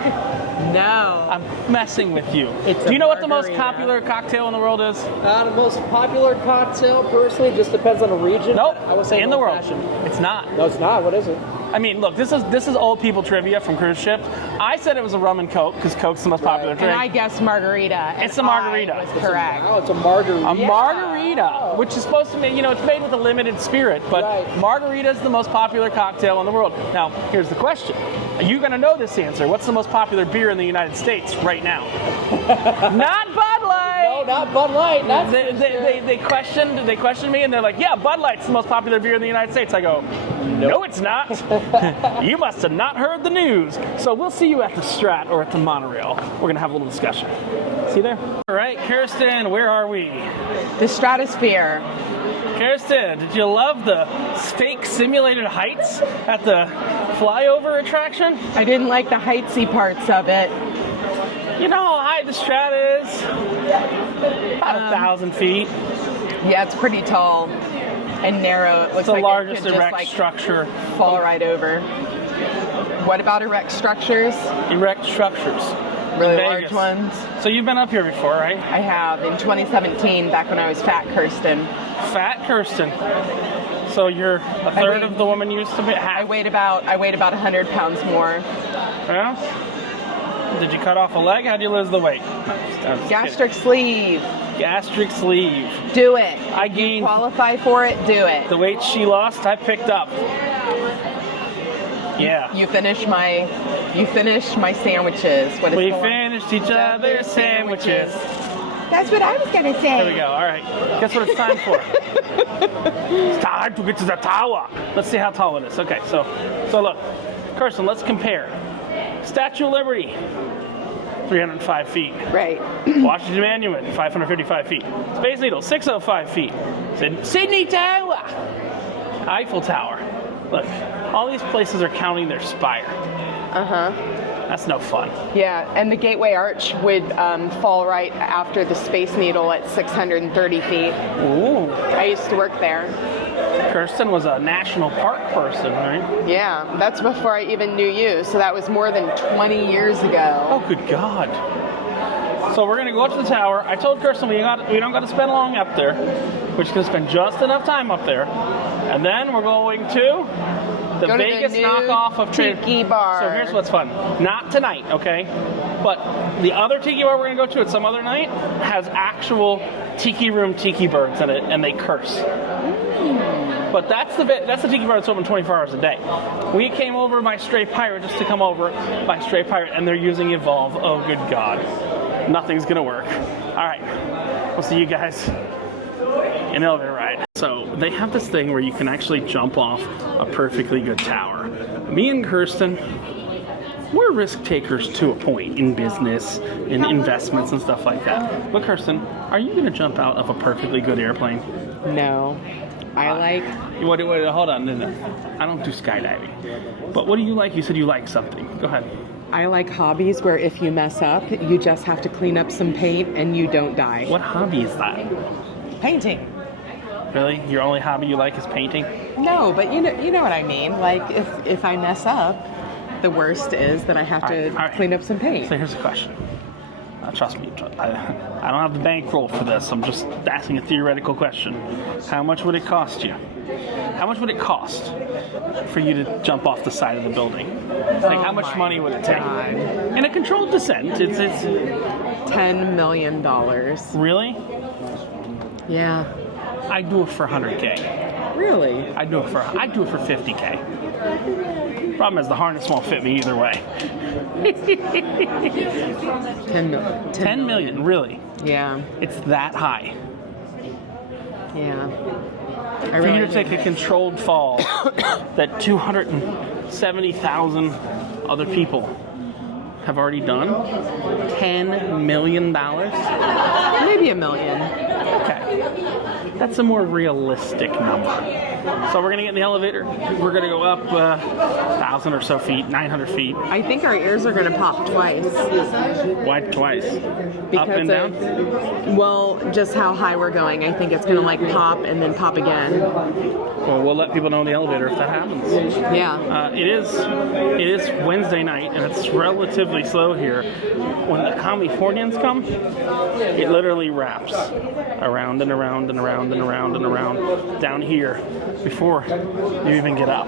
No. I'm messing with you. Do you know what the most popular cocktail in the world is? The most popular cocktail, personally, just depends on the region. Nope. I would say in the world. old-fashioned. It's not. No, it's not. What is it? I mean, look, this is old people trivia from cruise ships. I said it was a rum and coke because Coke's the most popular drink. And I guessed margarita. It's a margarita. I was correct. Oh, it's a margarita. A margarita, which is supposed to be, it's made with a limited spirit, but margarita is the most popular cocktail in the world. Now, here's the question. Are you going to know this answer? What's the most popular beer in the United States right now? Not Bud Light! No, not Bud Light. They questioned me, and they're like, yeah, Bud Light's the most popular beer in the United States. I go, no, it's not. You must have not heard the news. So we'll see you at the Strat or at the monorail. We're going to have a little discussion. See you there? All right, Kirsten, where are we? The Stratosphere. Kirsten, did you love the fake simulated heights at the FlyOver attraction? I didn't like the heightsy parts of it. You know how high the Strat is? About 1,000 feet. Yeah, it's pretty tall and narrow. It looks It's the like largest it could erect just, structure. fall right over. What about erect structures? Erect structures. Really in large Vegas. ones? So you've been up here before, right? I have, in 2017, back when I was fat Kirsten. Fat Kirsten. So you're a third of the woman you used to be? I weighed about 100 pounds more. Yeah? Did you cut off a leg? How'd you lose the weight? Gastric sleeve. Gastric sleeve. Do it. I gained. Qualify for it, do it. The weight she lost, I picked up. Yeah. You finished my sandwiches. What is We the one? finished each other's sandwiches. That's what I was gonna say. There we go. All right. Guess what it's time for? It's time to get to the tower. Let's see how tall it is. Okay. So look, Kirsten, let's compare. Statue of Liberty, 305 feet. Right. Washington Monument, 555 feet. Space Needle, 605 feet. Sydney Tower. Eiffel Tower. Look, all these places are counting their spire. Uh-huh. That's no fun. Yeah, and the Gateway Arch would fall right after the Space Needle at 630 feet. Ooh. I used to work there. Kirsten was a national park person, right? Yeah, that's before I even knew you, so that was more than 20 years ago. Oh, good God. So we're going to go up to the tower. I told Kirsten we don't got to spend long up there. We're just going to spend just enough time up there. And then we're going to the Vegas knockoff of Tiki Bar. So here's what's fun. Not tonight, okay? But the other Tiki Bar we're going to go to at some other night has actual Tiki Room Tiki birds in it, and they curse. But that's the tiki bar that's open 24 hours a day. We came over by Stray Pirate just to come over by Stray Pirate, and they're using Evolve. Oh, good God. Nothing's going to work. All right. We'll see you guys in the elevator ride. So they have this thing where you can actually jump off a perfectly good tower. Me and Kirsten, we're risk takers to a point in business, in investments and stuff like that. But Kirsten, are you going to jump out of a perfectly good airplane? No. I like... Wait, hold on. No. I don't do skydiving. But what do you like? You said you like something. Go ahead. I like hobbies where if you mess up, you just have to clean up some paint and you don't die. What hobby is that? Painting. Really? Your only hobby you like is painting? No, but you know what I mean. Like if I mess up, the worst is that I have to clean up some paint. So here's a question. Trust me, I don't have the bankroll for this. I'm just asking a theoretical question. How much would it cost you? How much would it cost for you to jump off the side of the building? Like, how much money would it take? In a controlled descent, it's $10 million. Really? Yeah. I'd do it for 100K. Really? I'd do it for 50K. Problem is the harness won't fit me either way. 10 million, really? Yeah. It's that high. Yeah. For you to take a controlled fall that 270,000 other people have already done, $10 million? Maybe $1 million. Okay. That's a more realistic number. So we're going to get in the elevator. We're going to go up 1,000 or so feet, 900 feet. I think our ears are going to pop twice. Why twice? Because up and down? Well, just how high we're going. I think it's going to like pop and then pop again. Well, we'll let people know in the elevator if that happens. Yeah. It is Wednesday night, and it's relatively slow here. When the Californians come, it literally wraps around and around and around and around and around down here before you even get up.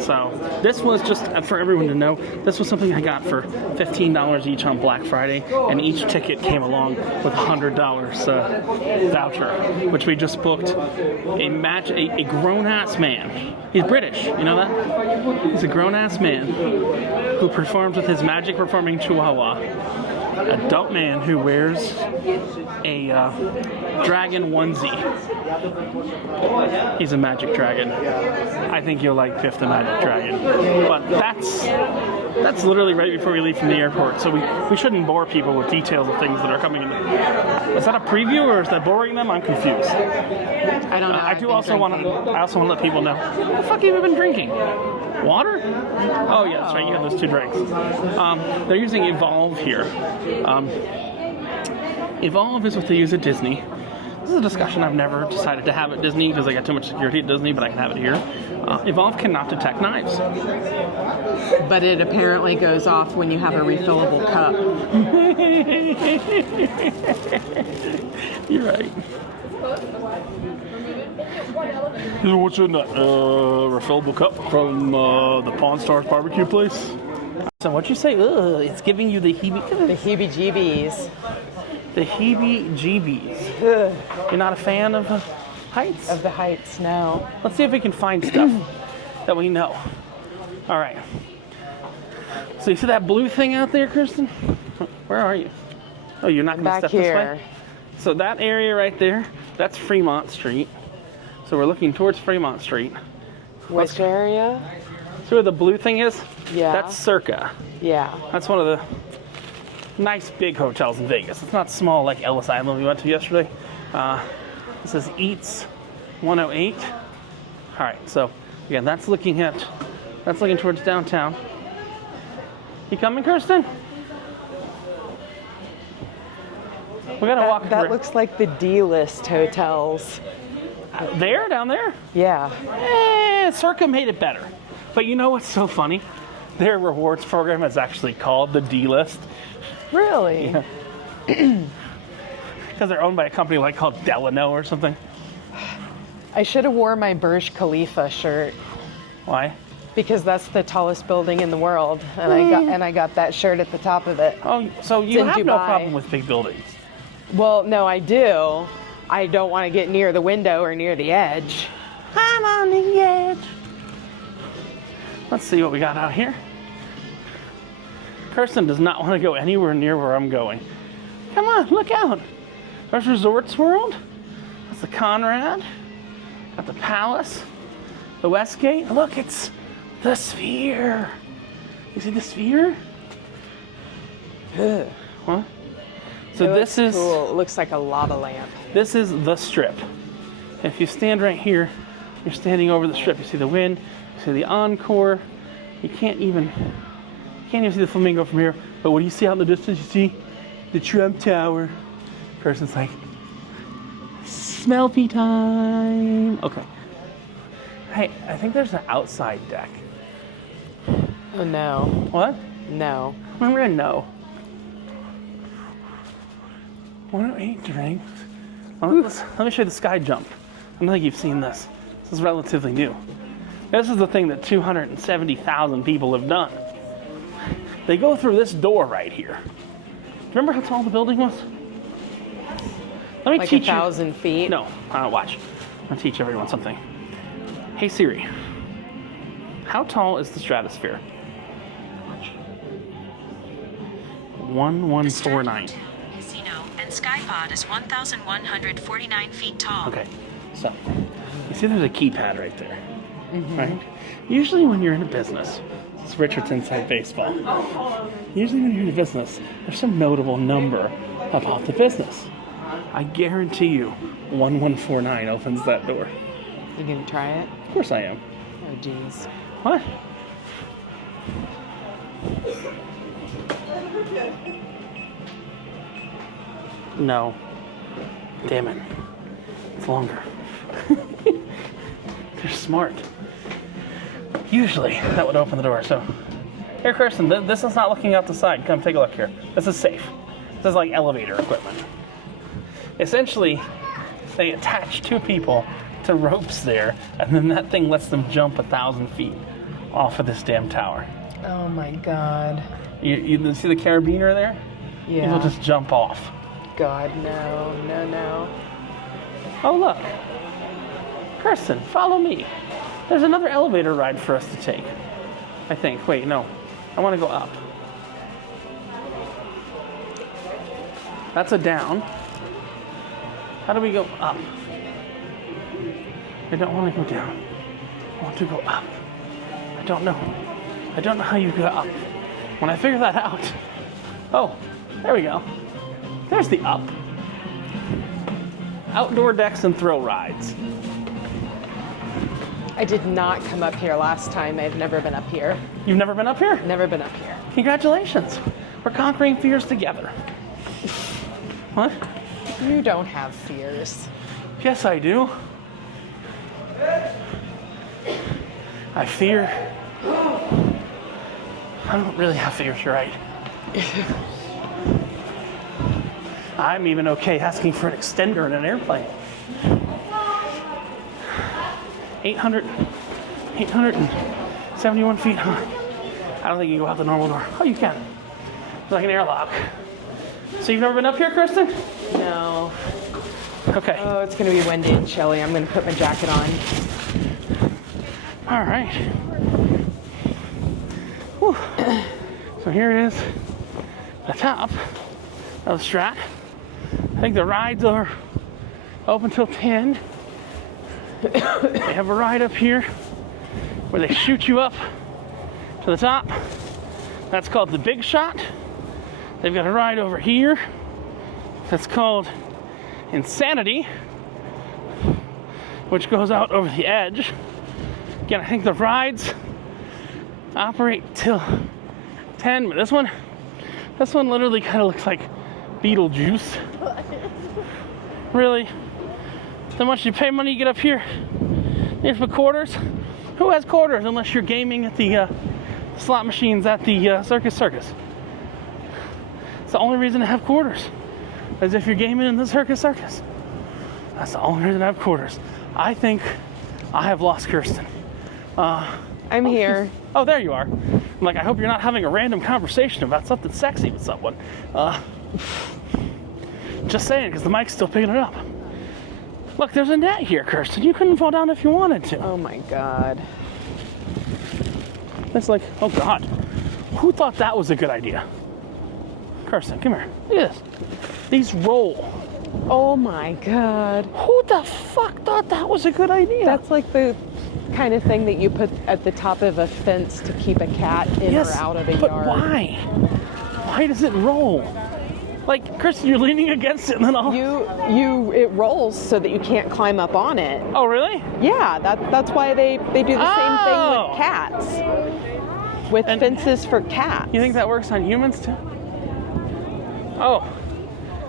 So this was just, for everyone to know, this was something I got for $15 each on Black Friday, and each ticket came along with $100 voucher, which we just booked. A grown-ass man. He's British, you know that? He's a grown-ass man who performs with his magic performing chihuahua. Adult man who wears a dragon onesie. He's a magic dragon. I think you'll like Biff the Magic Dragon. But that's literally right before we leave from the airport, so we shouldn't bore people with details of things that are coming in. Is that a preview or is that boring them? I'm confused. I don't know. I also want to let people know, what the fuck have you been drinking? Water? Oh yeah, that's right. You had those 2 drinks. They're using Evolve here. Evolve is what they use at Disney. This is a discussion I've never decided to have at Disney because I got too much security at Disney, but I can have it here. Evolve cannot detect knives. But it apparently goes off when you have a refillable cup. You're right. What's in that refillable cup from the Pawn Stars barbecue place? So what'd you say? Ugh, it's giving you the heebie-jeebies. The heebie-jeebies. You're not a fan of heights? Of the heights, no. Let's see if we can find stuff that we know. All right. So you see that blue thing out there, Kirsten? Where are you? Oh, you're not going to step here. This way? So that area right there, that's Fremont Street. So we're looking towards Fremont Street. Which area? See where the blue thing is? Yeah. That's Circa. Yeah. That's one of the nice big hotels in Vegas. It's not small like Ellis Island we went to yesterday. This is Eats 108. All right, so again, that's looking towards downtown. You coming, Kirsten? We gotta walk. That looks like the D-list hotels. There, down there? Yeah. Circa made it better. But you know what's so funny? Their rewards program is actually called the D-List. Really? Yeah. Because they're owned by a company like called Delano or something. I should have wore my Burj Khalifa shirt. Why? Because that's the tallest building in the world, and I got that shirt at the top of it. Oh, so you in have Dubai. no problem with big buildings? Well, no, I do. I don't want to get near the window or near the edge. I'm on the edge. Let's see what we got out here. Kirsten does not want to go anywhere near where I'm going. Come on, look out. There's Resorts World. That's the Conrad. Got the Palace. The Westgate. Look, it's the Sphere. You see the Sphere? Ugh. Huh? So It this looks is cool. It looks like a lava lamp. this is the Strip. If you stand right here, you're standing over the Strip. You see the Wind. You see the Encore. You can't even see the flamingo from here. But what do you see out in the distance? You see the Trump Tower. Person's like, Selfie time. Okay. Hey, I think there's an outside deck. Oh no. What? No. I'm gonna know. Why don't we eat drinks? Let me show you the sky jump. I don't think you've seen this. This is relatively new. This is the thing that 270,000 people have done. They go through this door right here. Remember how tall the building was? Let me Like teach 1,000 you. feet? No, watch. I'm gonna teach everyone something. Hey Siri, how tall is the Stratosphere? 1149. Casino and Skypod is 1,149 feet tall. Okay, so you see there's a keypad right there, right? Usually when you're in a business, this is Richard's Inside Baseball. Usually when you're in a business, there's some notable number about the business. I guarantee you 1149 opens that door. You gonna try it? Of course I am. Oh jeez. What? No. Damn it. It's longer. They're smart. Usually that would open the door. So, here, Kirsten, this is not looking out the side. Come take a look here. This is safe. This is like elevator equipment. Essentially, they attach two people to ropes there, and then that thing lets them jump 1,000 feet off of this damn tower. Oh my god. You see the carabiner there? Yeah. You'll just jump off. God, no, no, no. Oh, look. Kirsten, follow me. There's another elevator ride for us to take, I think. Wait, no. I want to go up. That's a down. How do we go up? I don't want to go down. I want to go up. I don't know. I don't know how you go up. When I figure that out... Oh, there we go. There's the up. Outdoor decks and thrill rides. I did not come up here last time. I've never been up here. You've never been up here? Never been up here. Congratulations. We're conquering fears together. What? You don't have fears. Yes, I do. I fear. I don't really have fears, you're right. I'm even okay asking for an extender in an airplane. 871 feet high. I don't think you can go out the normal door. Oh, you can. It's like an airlock. So you've never been up here, Kristen? No. Okay. Oh, it's gonna be windy and chilly. I'm gonna put my jacket on. All right. Whew. So here is the top of the Strat. I think the rides are open till 10. They have a ride up here where they shoot you up to the top. That's called the Big Shot. They've got a ride over here that's called Insanity, which goes out over the edge. Again, I think the rides operate till 10, but this one literally kind of looks like Beetlejuice. Really? So much you pay money to get up here? Here's for quarters. Who has quarters unless you're gaming at the slot machines at the Circus. It's the only reason to have quarters, is if you're gaming in the Circus. That's the only reason to have quarters. I think I have lost Kirsten. I'm here. Oh, there you are. I'm like, I hope you're not having a random conversation about something sexy with someone. Just saying, because the mic's still picking it up. Look, there's a net here, Kirsten. You couldn't fall down if you wanted to. Oh my God. It's like, oh God. Who thought that was a good idea? Kirsten, come here. Look at this. These roll. Oh my God. Who the fuck thought that was a good idea? That's like the kind of thing that you put at the top of a fence to keep a cat in or out of a but yard. why? Why does it roll? Like, Kristen, you're leaning against it and then all... It rolls so that you can't climb up on it. Oh, really? Yeah, that's why they do the same thing with cats. With fences for cats. You think that works on humans too? Oh,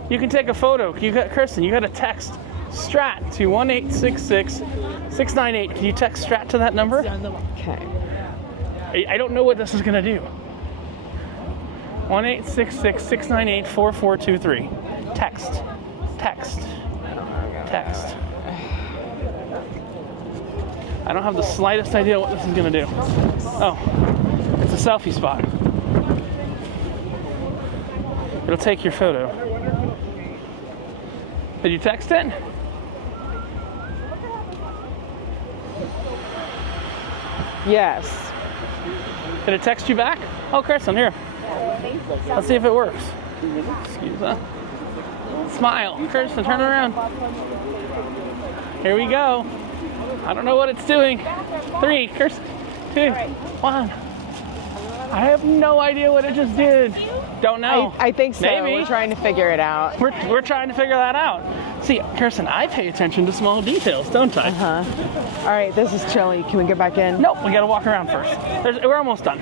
you can take a photo. Kristen, you got to text Strat to 1-866-698. Can you text Strat to that number? Okay. I don't know what this is going to do. 1-866-698-4423. Text. I don't have the slightest idea what this is going to do. Oh, it's a selfie spot. It'll take your photo. Did you text it? Yes. Did it text you back? Oh, Kristen, here. Let's see if it works. Excuse me. Smile. Kristen, turn around. Here we go. I don't know what it's doing. 3, Kirsten, 2, 1. I have no idea what it just did. Don't know. I think so. Maybe. We're trying to figure it out. We're trying to figure that out. See, Kirsten, I pay attention to small details, don't I? All right, this is chilly. Can we get back in? Nope, we gotta walk around first. We're almost done.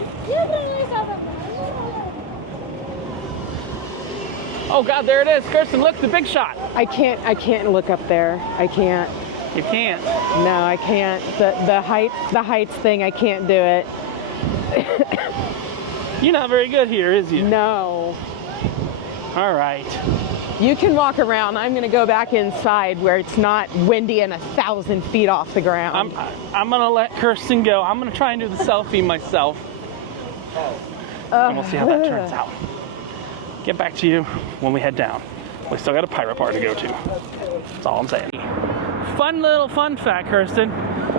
Oh God, there it is. Kirsten, look, the big shot. I can't look up there. I can't. You can't. No, I can't. The heights thing, I can't do it. You're not very good here, is you? No. All right. You can walk around. I'm gonna go back inside where it's not windy and 1,000 feet off the ground. I'm gonna let Kirsten go. I'm gonna try and do the selfie myself. And we'll see how that turns out. Get back to you when we head down. We still got a pirate bar to go to. That's all I'm saying. Fun little fun fact, Kirsten.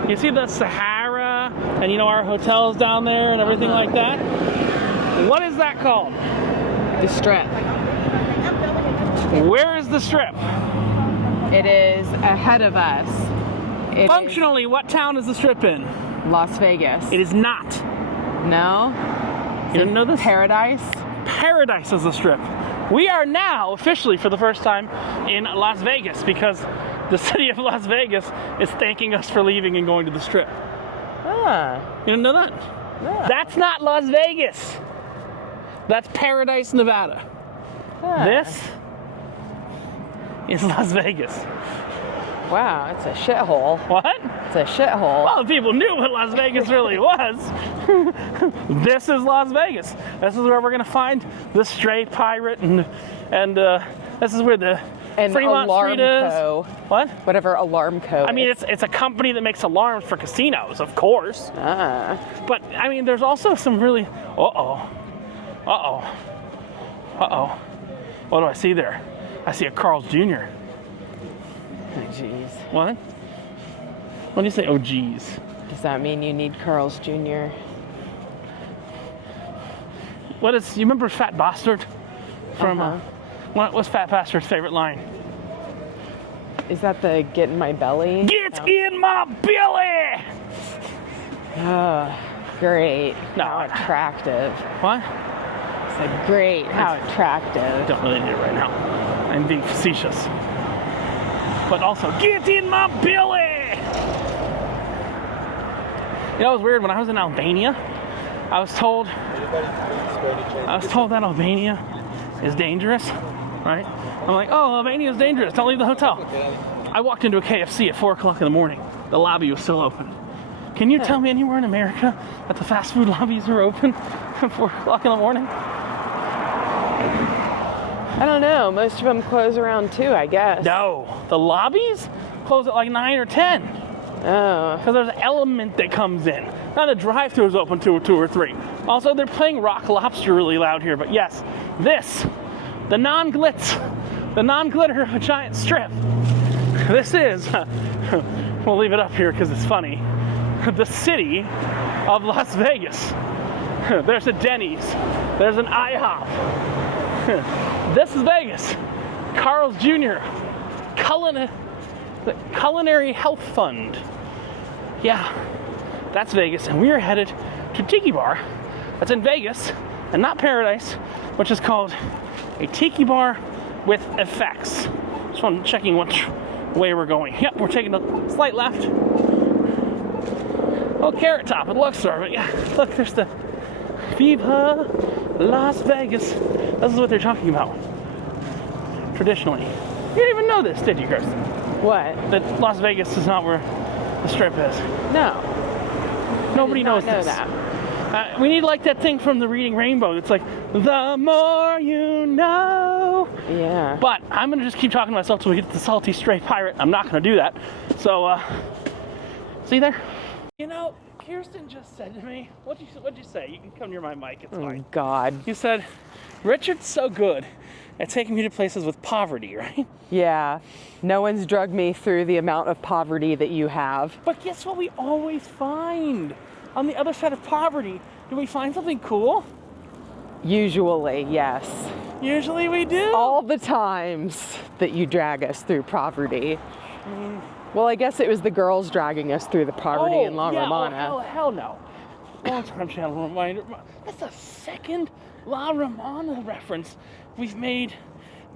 You see the Sahara and you know our hotels down there and everything like that? What is that called? The Strip. Where is the Strip? It is ahead of us. It Functionally, what town is the Strip in? is Las Vegas. It is not. No? You didn't know this? Paradise? Paradise is the Strip. We are now officially for the first time in Las Vegas because the city of Las Vegas is thanking us for leaving and going to the Strip. Ah. You didn't know that? Yeah. That's not Las Vegas. That's Paradise, Nevada. Ah. This is Las Vegas. Wow, it's a shithole. What? It's a shithole. Well, the people knew what Las Vegas really was. This is Las Vegas. This is where we're gonna find the stray pirate, and this is where the And Fremont Street is. Alarmco. What? Whatever Alarmco. I mean, it's a company that makes alarms for casinos, of course. Ah. But I mean, there's also some really. Uh oh. What do I see there? I see a Carl's Jr. Oh, jeez. What? When do you say, oh geez? Does that mean you need Carl's Jr.? You remember Fat Bastard? From, Uh-huh. What's Fat Bastard's favorite line? Is that the get in my belly? Get in my belly! Oh, great. No, How attractive. What? I said, great. How attractive. Don't really need it right now. I'm being facetious. But also, get in my belly! You know, it was weird. When I was in Albania, I was told that Albania is dangerous, right? I'm like, oh, Albania is dangerous. Don't leave the hotel. I walked into a KFC at 4 o'clock in the morning. The lobby was still open. Can you tell me anywhere in America that the fast food lobbies are open at 4 o'clock in the morning? I don't know. Most of them close around 2, I guess. No, the lobbies close at like 9 or 10. Oh. Because there's an element that comes in. Now the drive-thru is open 2 or 3. Also, they're playing Rock Lobster really loud here. But yes, the non-glitter of a giant strip. This is, we'll leave it up here because it's funny, the city of Las Vegas. There's a Denny's. There's an IHOP. This is Vegas. Carl's Jr. Culinary Health Fund. Yeah, that's Vegas. And we are headed to Tiki Bar. That's in Vegas and not Paradise, which is called a Tiki Bar with effects. Just want checking which way we're going. Yep, we're taking a slight left. Oh, Carrot Top at Luxor. But yeah, look, there's the Viva Las Vegas. This is what they're talking about. Traditionally. You didn't even know this, did you, Kirsten? What? That Las Vegas is not where the Strip is. No. Nobody knows know this. that. We need like that thing from the Reading Rainbow. It's like, the more you know. Yeah. But I'm going to just keep talking to myself till we get to the salty stray pirate. I'm not going to do that. So, see there? You know, Kirsten just said to me, what'd you say? You can come near my mic, it's fine. Oh, God. You said, Richard's so good at taking me to places with poverty, right? Yeah. No one's drugged me through the amount of poverty that you have. But guess what we always find? On the other side of poverty, do we find something cool? Usually, yes. Usually we do. All the times that you drag us through poverty. Well, I guess it was the girls dragging us through the poverty in La Romana. Oh, hell no. Long time channel reminder. That's the second La Romana reference we've made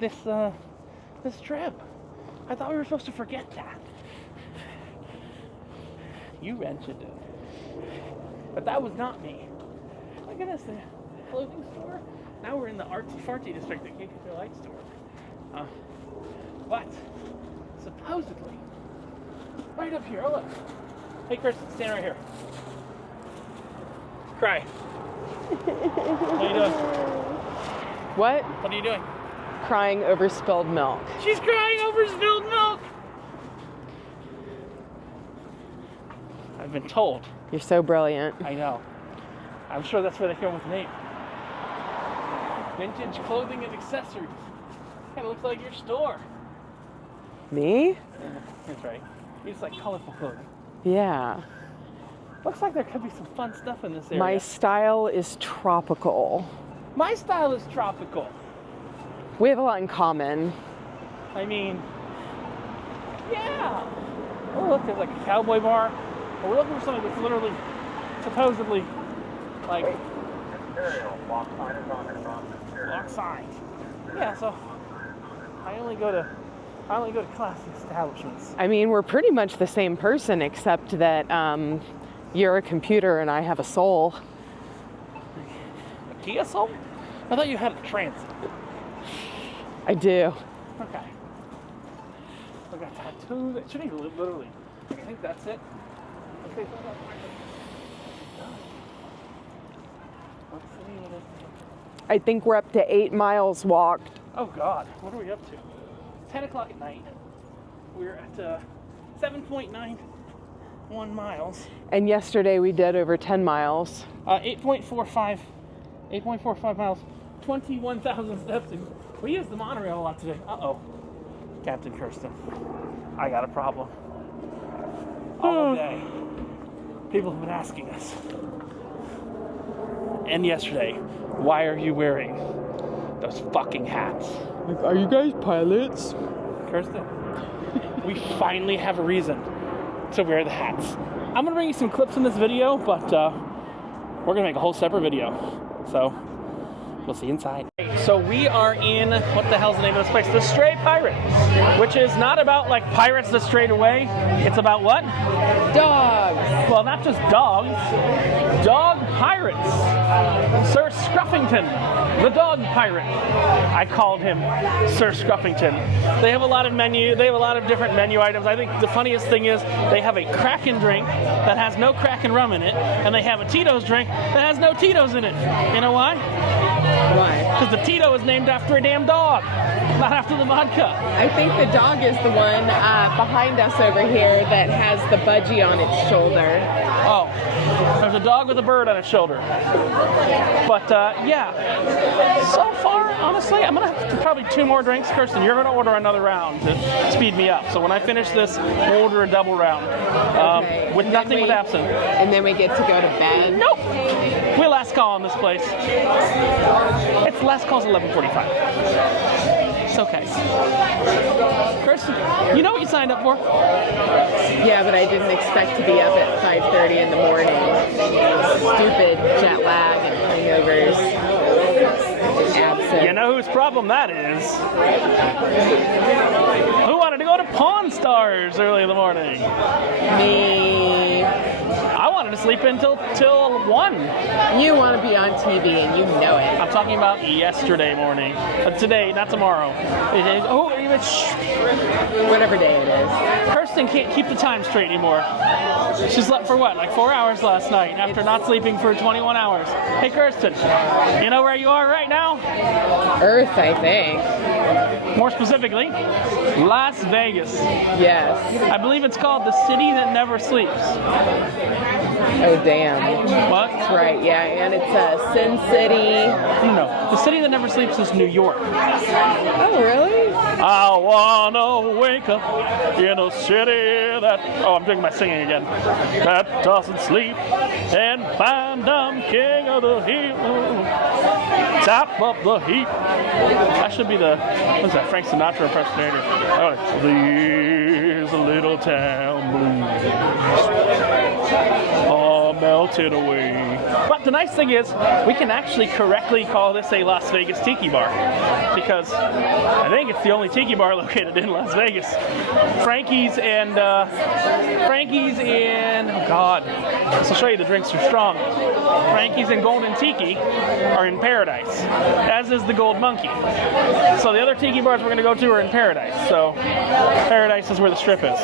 this trip. I thought we were supposed to forget that. You mentioned it. But that was not me. Look at this, the clothing store. Now we're in the artsy-fartsy district at KKK Light Store. But, supposedly, right up here, oh look. Hey Kristen, stand right here. Cry. What are you doing? What? What are you doing? Crying over spilled milk. She's crying over spilled milk! I've been told. You're so brilliant. I know. I'm sure that's where they came with the name. Vintage clothing and accessories. Kind of looks like your store. Me? That's right. You just like colorful clothing. Yeah. Looks like there could be some fun stuff in this area. My style is tropical. My style is tropical. We have a lot in common. I mean, yeah. Oh, look, there's like a cowboy bar. But we're looking for something that's literally, supposedly, like, lock signs. Yeah, so I only go to classy establishments. I mean, we're pretty much the same person, except that you're a computer and I have a soul. A Kia Soul? I thought you had a Transit. I do. Okay. I got tattoos. It should even literally. I think that's it. Okay. Let's see what it is. I think we're up to 8 miles walked. Oh God, what are we up to? It's 10 o'clock at night. We're at 7.91 miles. And yesterday we did over 10 miles. 8.45 miles, 21,000 steps. We used the monorail a lot today. Uh-oh. Captain Kirsten, I got a problem. All day, people have been asking us. And yesterday, why are you wearing those fucking hats? Like, are you guys pilots? Kirsten, we finally have a reason to wear the hats. I'm gonna bring you some clips in this video, but we're gonna make a whole separate video. So, we'll see you inside. So we are in, what the hell's the name of this place? The Stray Pirate, which is not about like pirates that strayed away. It's about what? Dogs. Well, not just dogs. Dog pirates. Sir Scruffington, the dog pirate. I called him Sir Scruffington. They have a lot of different menu items. I think the funniest thing is they have a Kraken drink that has no Kraken rum in it, and they have a Tito's drink that has no Tito's in it. You know why? Why? Because the Tito is named after a damn dog. Not after the vodka. I think the dog is the one behind us over here that has the budgie on its shoulder. Oh, there's a dog with a bird on its shoulder. But yeah, so far, honestly, I'm gonna have probably 2 more drinks. Kirsten, you're gonna order another round to speed me up. So when I finish this, we'll order a double round Okay. with And then nothing with absinthe. And then we get to go to bed. Nope. We're last call on this place. It's last call's 11:45. It's okay. Kirsten, you know what you signed up for? Yeah, but I didn't expect to be up at 5:30 in the morning. Stupid jet lag and hangovers. Absent. You know whose problem that is? Who wanted to go to Pawn Stars early in the morning? Me. I wanted to sleep until 1. You want to be on TV and you know it. I'm talking about yesterday morning. Today, not tomorrow. Whatever day it is. Kirsten can't keep the time straight anymore. She slept for what, like 4 hours last night after not sleeping for 21 hours. Hey Kirsten, you know where you are right now? Earth, I think. More specifically, Las Vegas. Yes. I believe it's called the city that never sleeps. Oh, damn. What? That's right, yeah. And it's Sin City. No. The city that never sleeps is New York. Oh, really? I wanna wake up in a city that... Oh, I'm doing my singing again. That doesn't sleep and find I'm king of the hill. Top of the heap. That should be the... What's that? Frank Sinatra impersonator. Oh, these little town blues all melted away. But the nice thing is, we can actually correctly call this a Las Vegas tiki bar because I think it's the only tiki bar located in Las Vegas. Frankie's and oh God, this will show you the drinks are strong. Frankie's and Golden Tiki are in Paradise, as is the Gold Monkey. So the other tiki bars we're going to go to are in Paradise. So Paradise is where the strip is.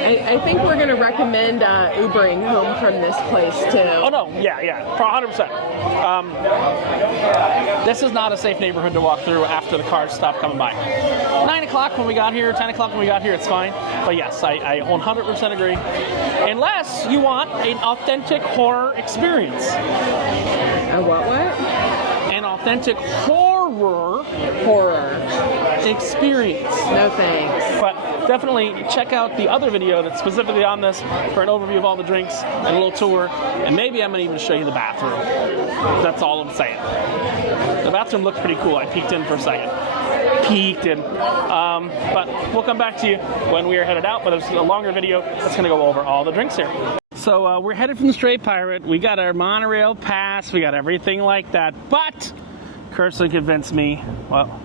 I think we're going to recommend Ubering home from this place, too. Oh no, yeah, 100%. This is not a safe neighborhood to walk through after the cars stop coming by. 9 o'clock when we got here, 10 o'clock when we got here, it's fine. But yes, I 100% agree. Unless you want an authentic horror experience. A what? An authentic horror experience. No thanks. But definitely check out the other video that's specifically on this for an overview of all the drinks and a little tour. And maybe I'm going to even show you the bathroom. That's all I'm saying. The bathroom looks pretty cool. I peeked in for a second. But we'll come back to you when we are headed out. But there's a longer video that's going to go over all the drinks here. So we're headed from the Straight Pirate. We got our monorail pass. We got everything like that. But Kirsten convinced me, well,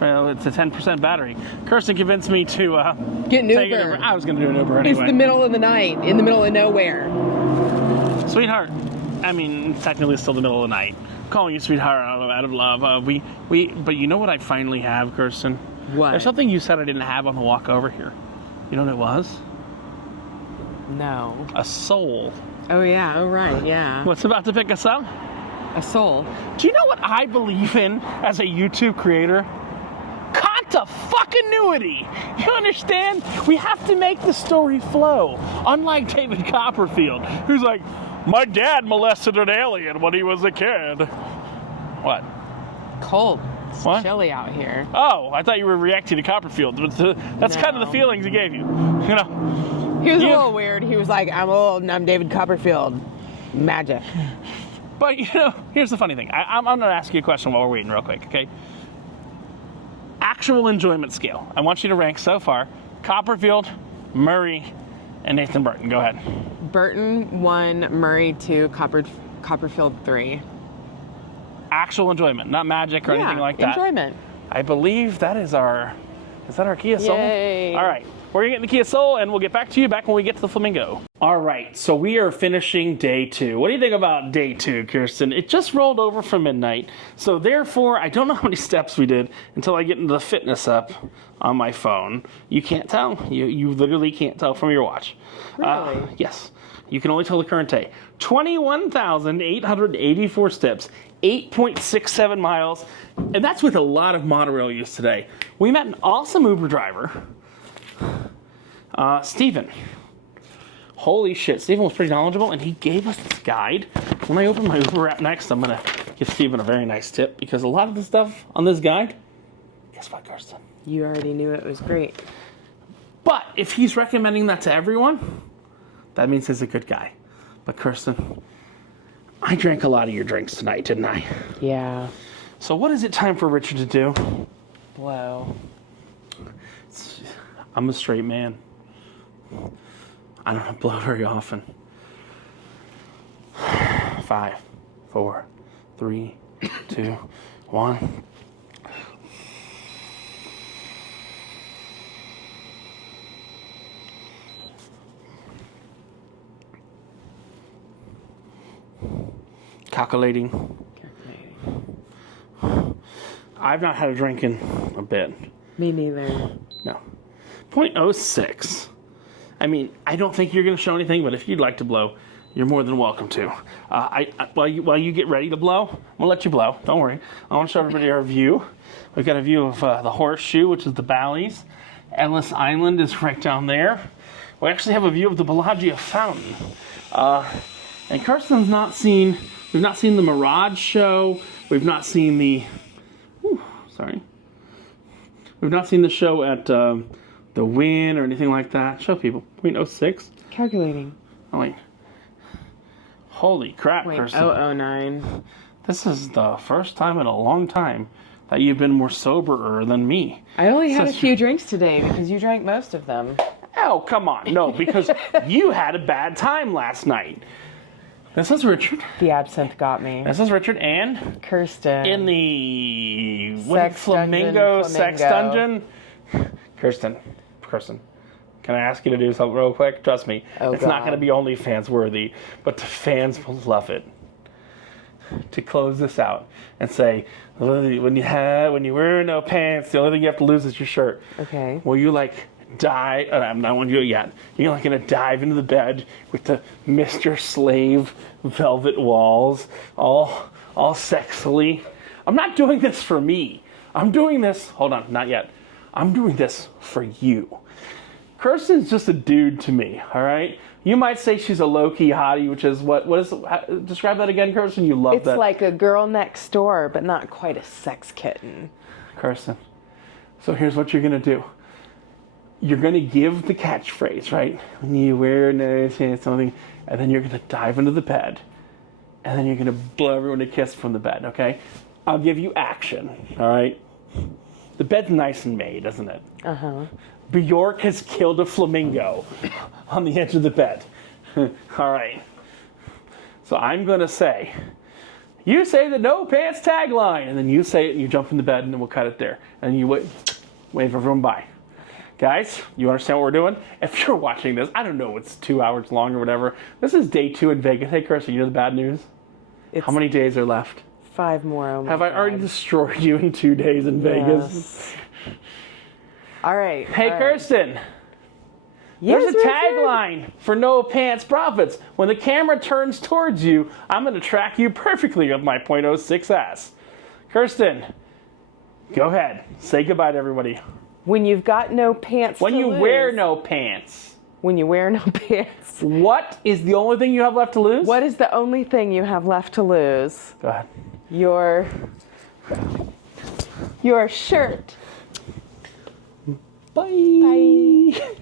it's a 10% battery. Kirsten convinced me to get an take Uber. An Uber. I was going to do an Uber anyway. It's the middle of the night, in the middle of nowhere. Sweetheart, I mean, technically it's still the middle of the night. I'm calling you sweetheart out of love. But you know what I finally have, Kirsten? What? There's something you said I didn't have on the walk over here. You know what it was? No. A soul. Oh, yeah. Oh, right. Yeah. What's about to pick us up? A soul. Do you know what I believe in as a YouTube creator? Continuity. You understand? We have to make the story flow. Unlike David Copperfield, who's like, my dad molested an alien when he was a kid. What? Cold. It's What? chilly out here. Oh, I thought you were reacting to Copperfield. That's kind of the feelings he gave you. You know. He was a little weird. He was like, I'm old and I'm David Copperfield. Magic. But, you know, here's the funny thing. I'm going to ask you a question while we're waiting real quick, okay? Actual enjoyment scale. I want you to rank so far Copperfield, Murray, and Nathan Burton. Go ahead. Burton 1, Murray 2, Copperfield 3. Actual enjoyment, not magic or anything like that. Enjoyment. I believe that is our Kia Soul? Yay. All right. We're going to get in the Kia Soul, and we'll get back to you when we get to the Flamingo. All right, so we are finishing day 2. What do you think about day 2, Kirsten? It just rolled over from midnight, so therefore, I don't know how many steps we did until I get into the fitness app on my phone. You can't tell. You literally can't tell from your watch. Really? Yes. You can only tell the current day. 21,884 steps, 8.67 miles, and that's with a lot of monorail use today. We met an awesome Uber driver, Steven. Holy shit, Steven was pretty knowledgeable, and he gave us this guide. When I open my Uber app next, I'm gonna give Steven a very nice tip, because a lot of the stuff on this guide, guess what, Kirsten? You already knew it was great. But if he's recommending that to everyone, that means he's a good guy. But Kirsten, I drank a lot of your drinks tonight, didn't I? Yeah. So what is it time for Richard to do? Blow. I'm a straight man. I don't blow very often. 5, 4, 3, 2, 1. Calculating. I've not had a drink in a bit. Me neither. No. 0.06. I mean, I don't think you're going to show anything, but if you'd like to blow, you're more than welcome to. While you get ready to blow, I'm going to let you blow. Don't worry. I want to show everybody our view. We've got a view of the Horseshoe, which is the Bally's. Ellis Island is right down there. We actually have a view of the Bellagio Fountain. And Kirsten's not seen... We've not seen the Mirage show. We've not seen the... We've not seen the show at the Wynn or anything like that. Show people. 0.06. Calculating. Oh, wait. Holy crap, Kirsten. 0.009. This is the first time in a long time that you've been more soberer than me. I only had a few drinks today because you drank most of them. Oh, come on. No, because you had a bad time last night. This is Richard. The absinthe got me. This is Richard and Kirsten. in the Flamingo. sex dungeon. Kirsten, can I ask you to do something real quick? Trust me, it's not going to be OnlyFans worthy, but the fans will love it. To close this out and say, when you wear no pants, the only thing you have to lose is your shirt. Okay. Will you dive? I'm not want to do it yet. You're gonna dive into the bed with the Mr. Slave velvet walls, all sexily. I'm not doing this for me. I'm doing this. Hold on, not yet. I'm doing this for you. Kirsten's just a dude to me. All right. You might say she's a low-key hottie, which is what is describe that again, Kirsten? You love that. It's like a girl next door, but not quite a sex kitten. Kirsten. So here's what you're gonna do. You're going to give the catchphrase, right? When you wear no pants, something, and then you're going to dive into the bed, and then you're going to blow everyone a kiss from the bed, okay? I'll give you action, all right? The bed's nice and made, isn't it? Uh-huh. Bjork has killed a flamingo on the edge of the bed. All right. So I'm going to say, you say the no pants tagline, and then you say it, and you jump in the bed, and then we'll cut it there. And you wave everyone by. Guys, you understand what we're doing? If you're watching this, I don't know, it's 2 hours long or whatever. This is day 2 in Vegas. Hey, Kirsten, you know the bad news? How many days are left? 5 more. Oh my Have I already destroyed you in 2 days in Vegas? All right. Hey, Kirsten. Yes, There's a tagline for No Pants Profits. When the camera turns towards you, I'm going to track you perfectly with my .06 ass. Kirsten, go ahead. Say goodbye to everybody. When you've got no pants When to you lose. wear no pants. When you wear no pants. What is the only thing you have left to lose? What is the only thing you have left to lose? Go ahead. Your shirt. Bye. Bye.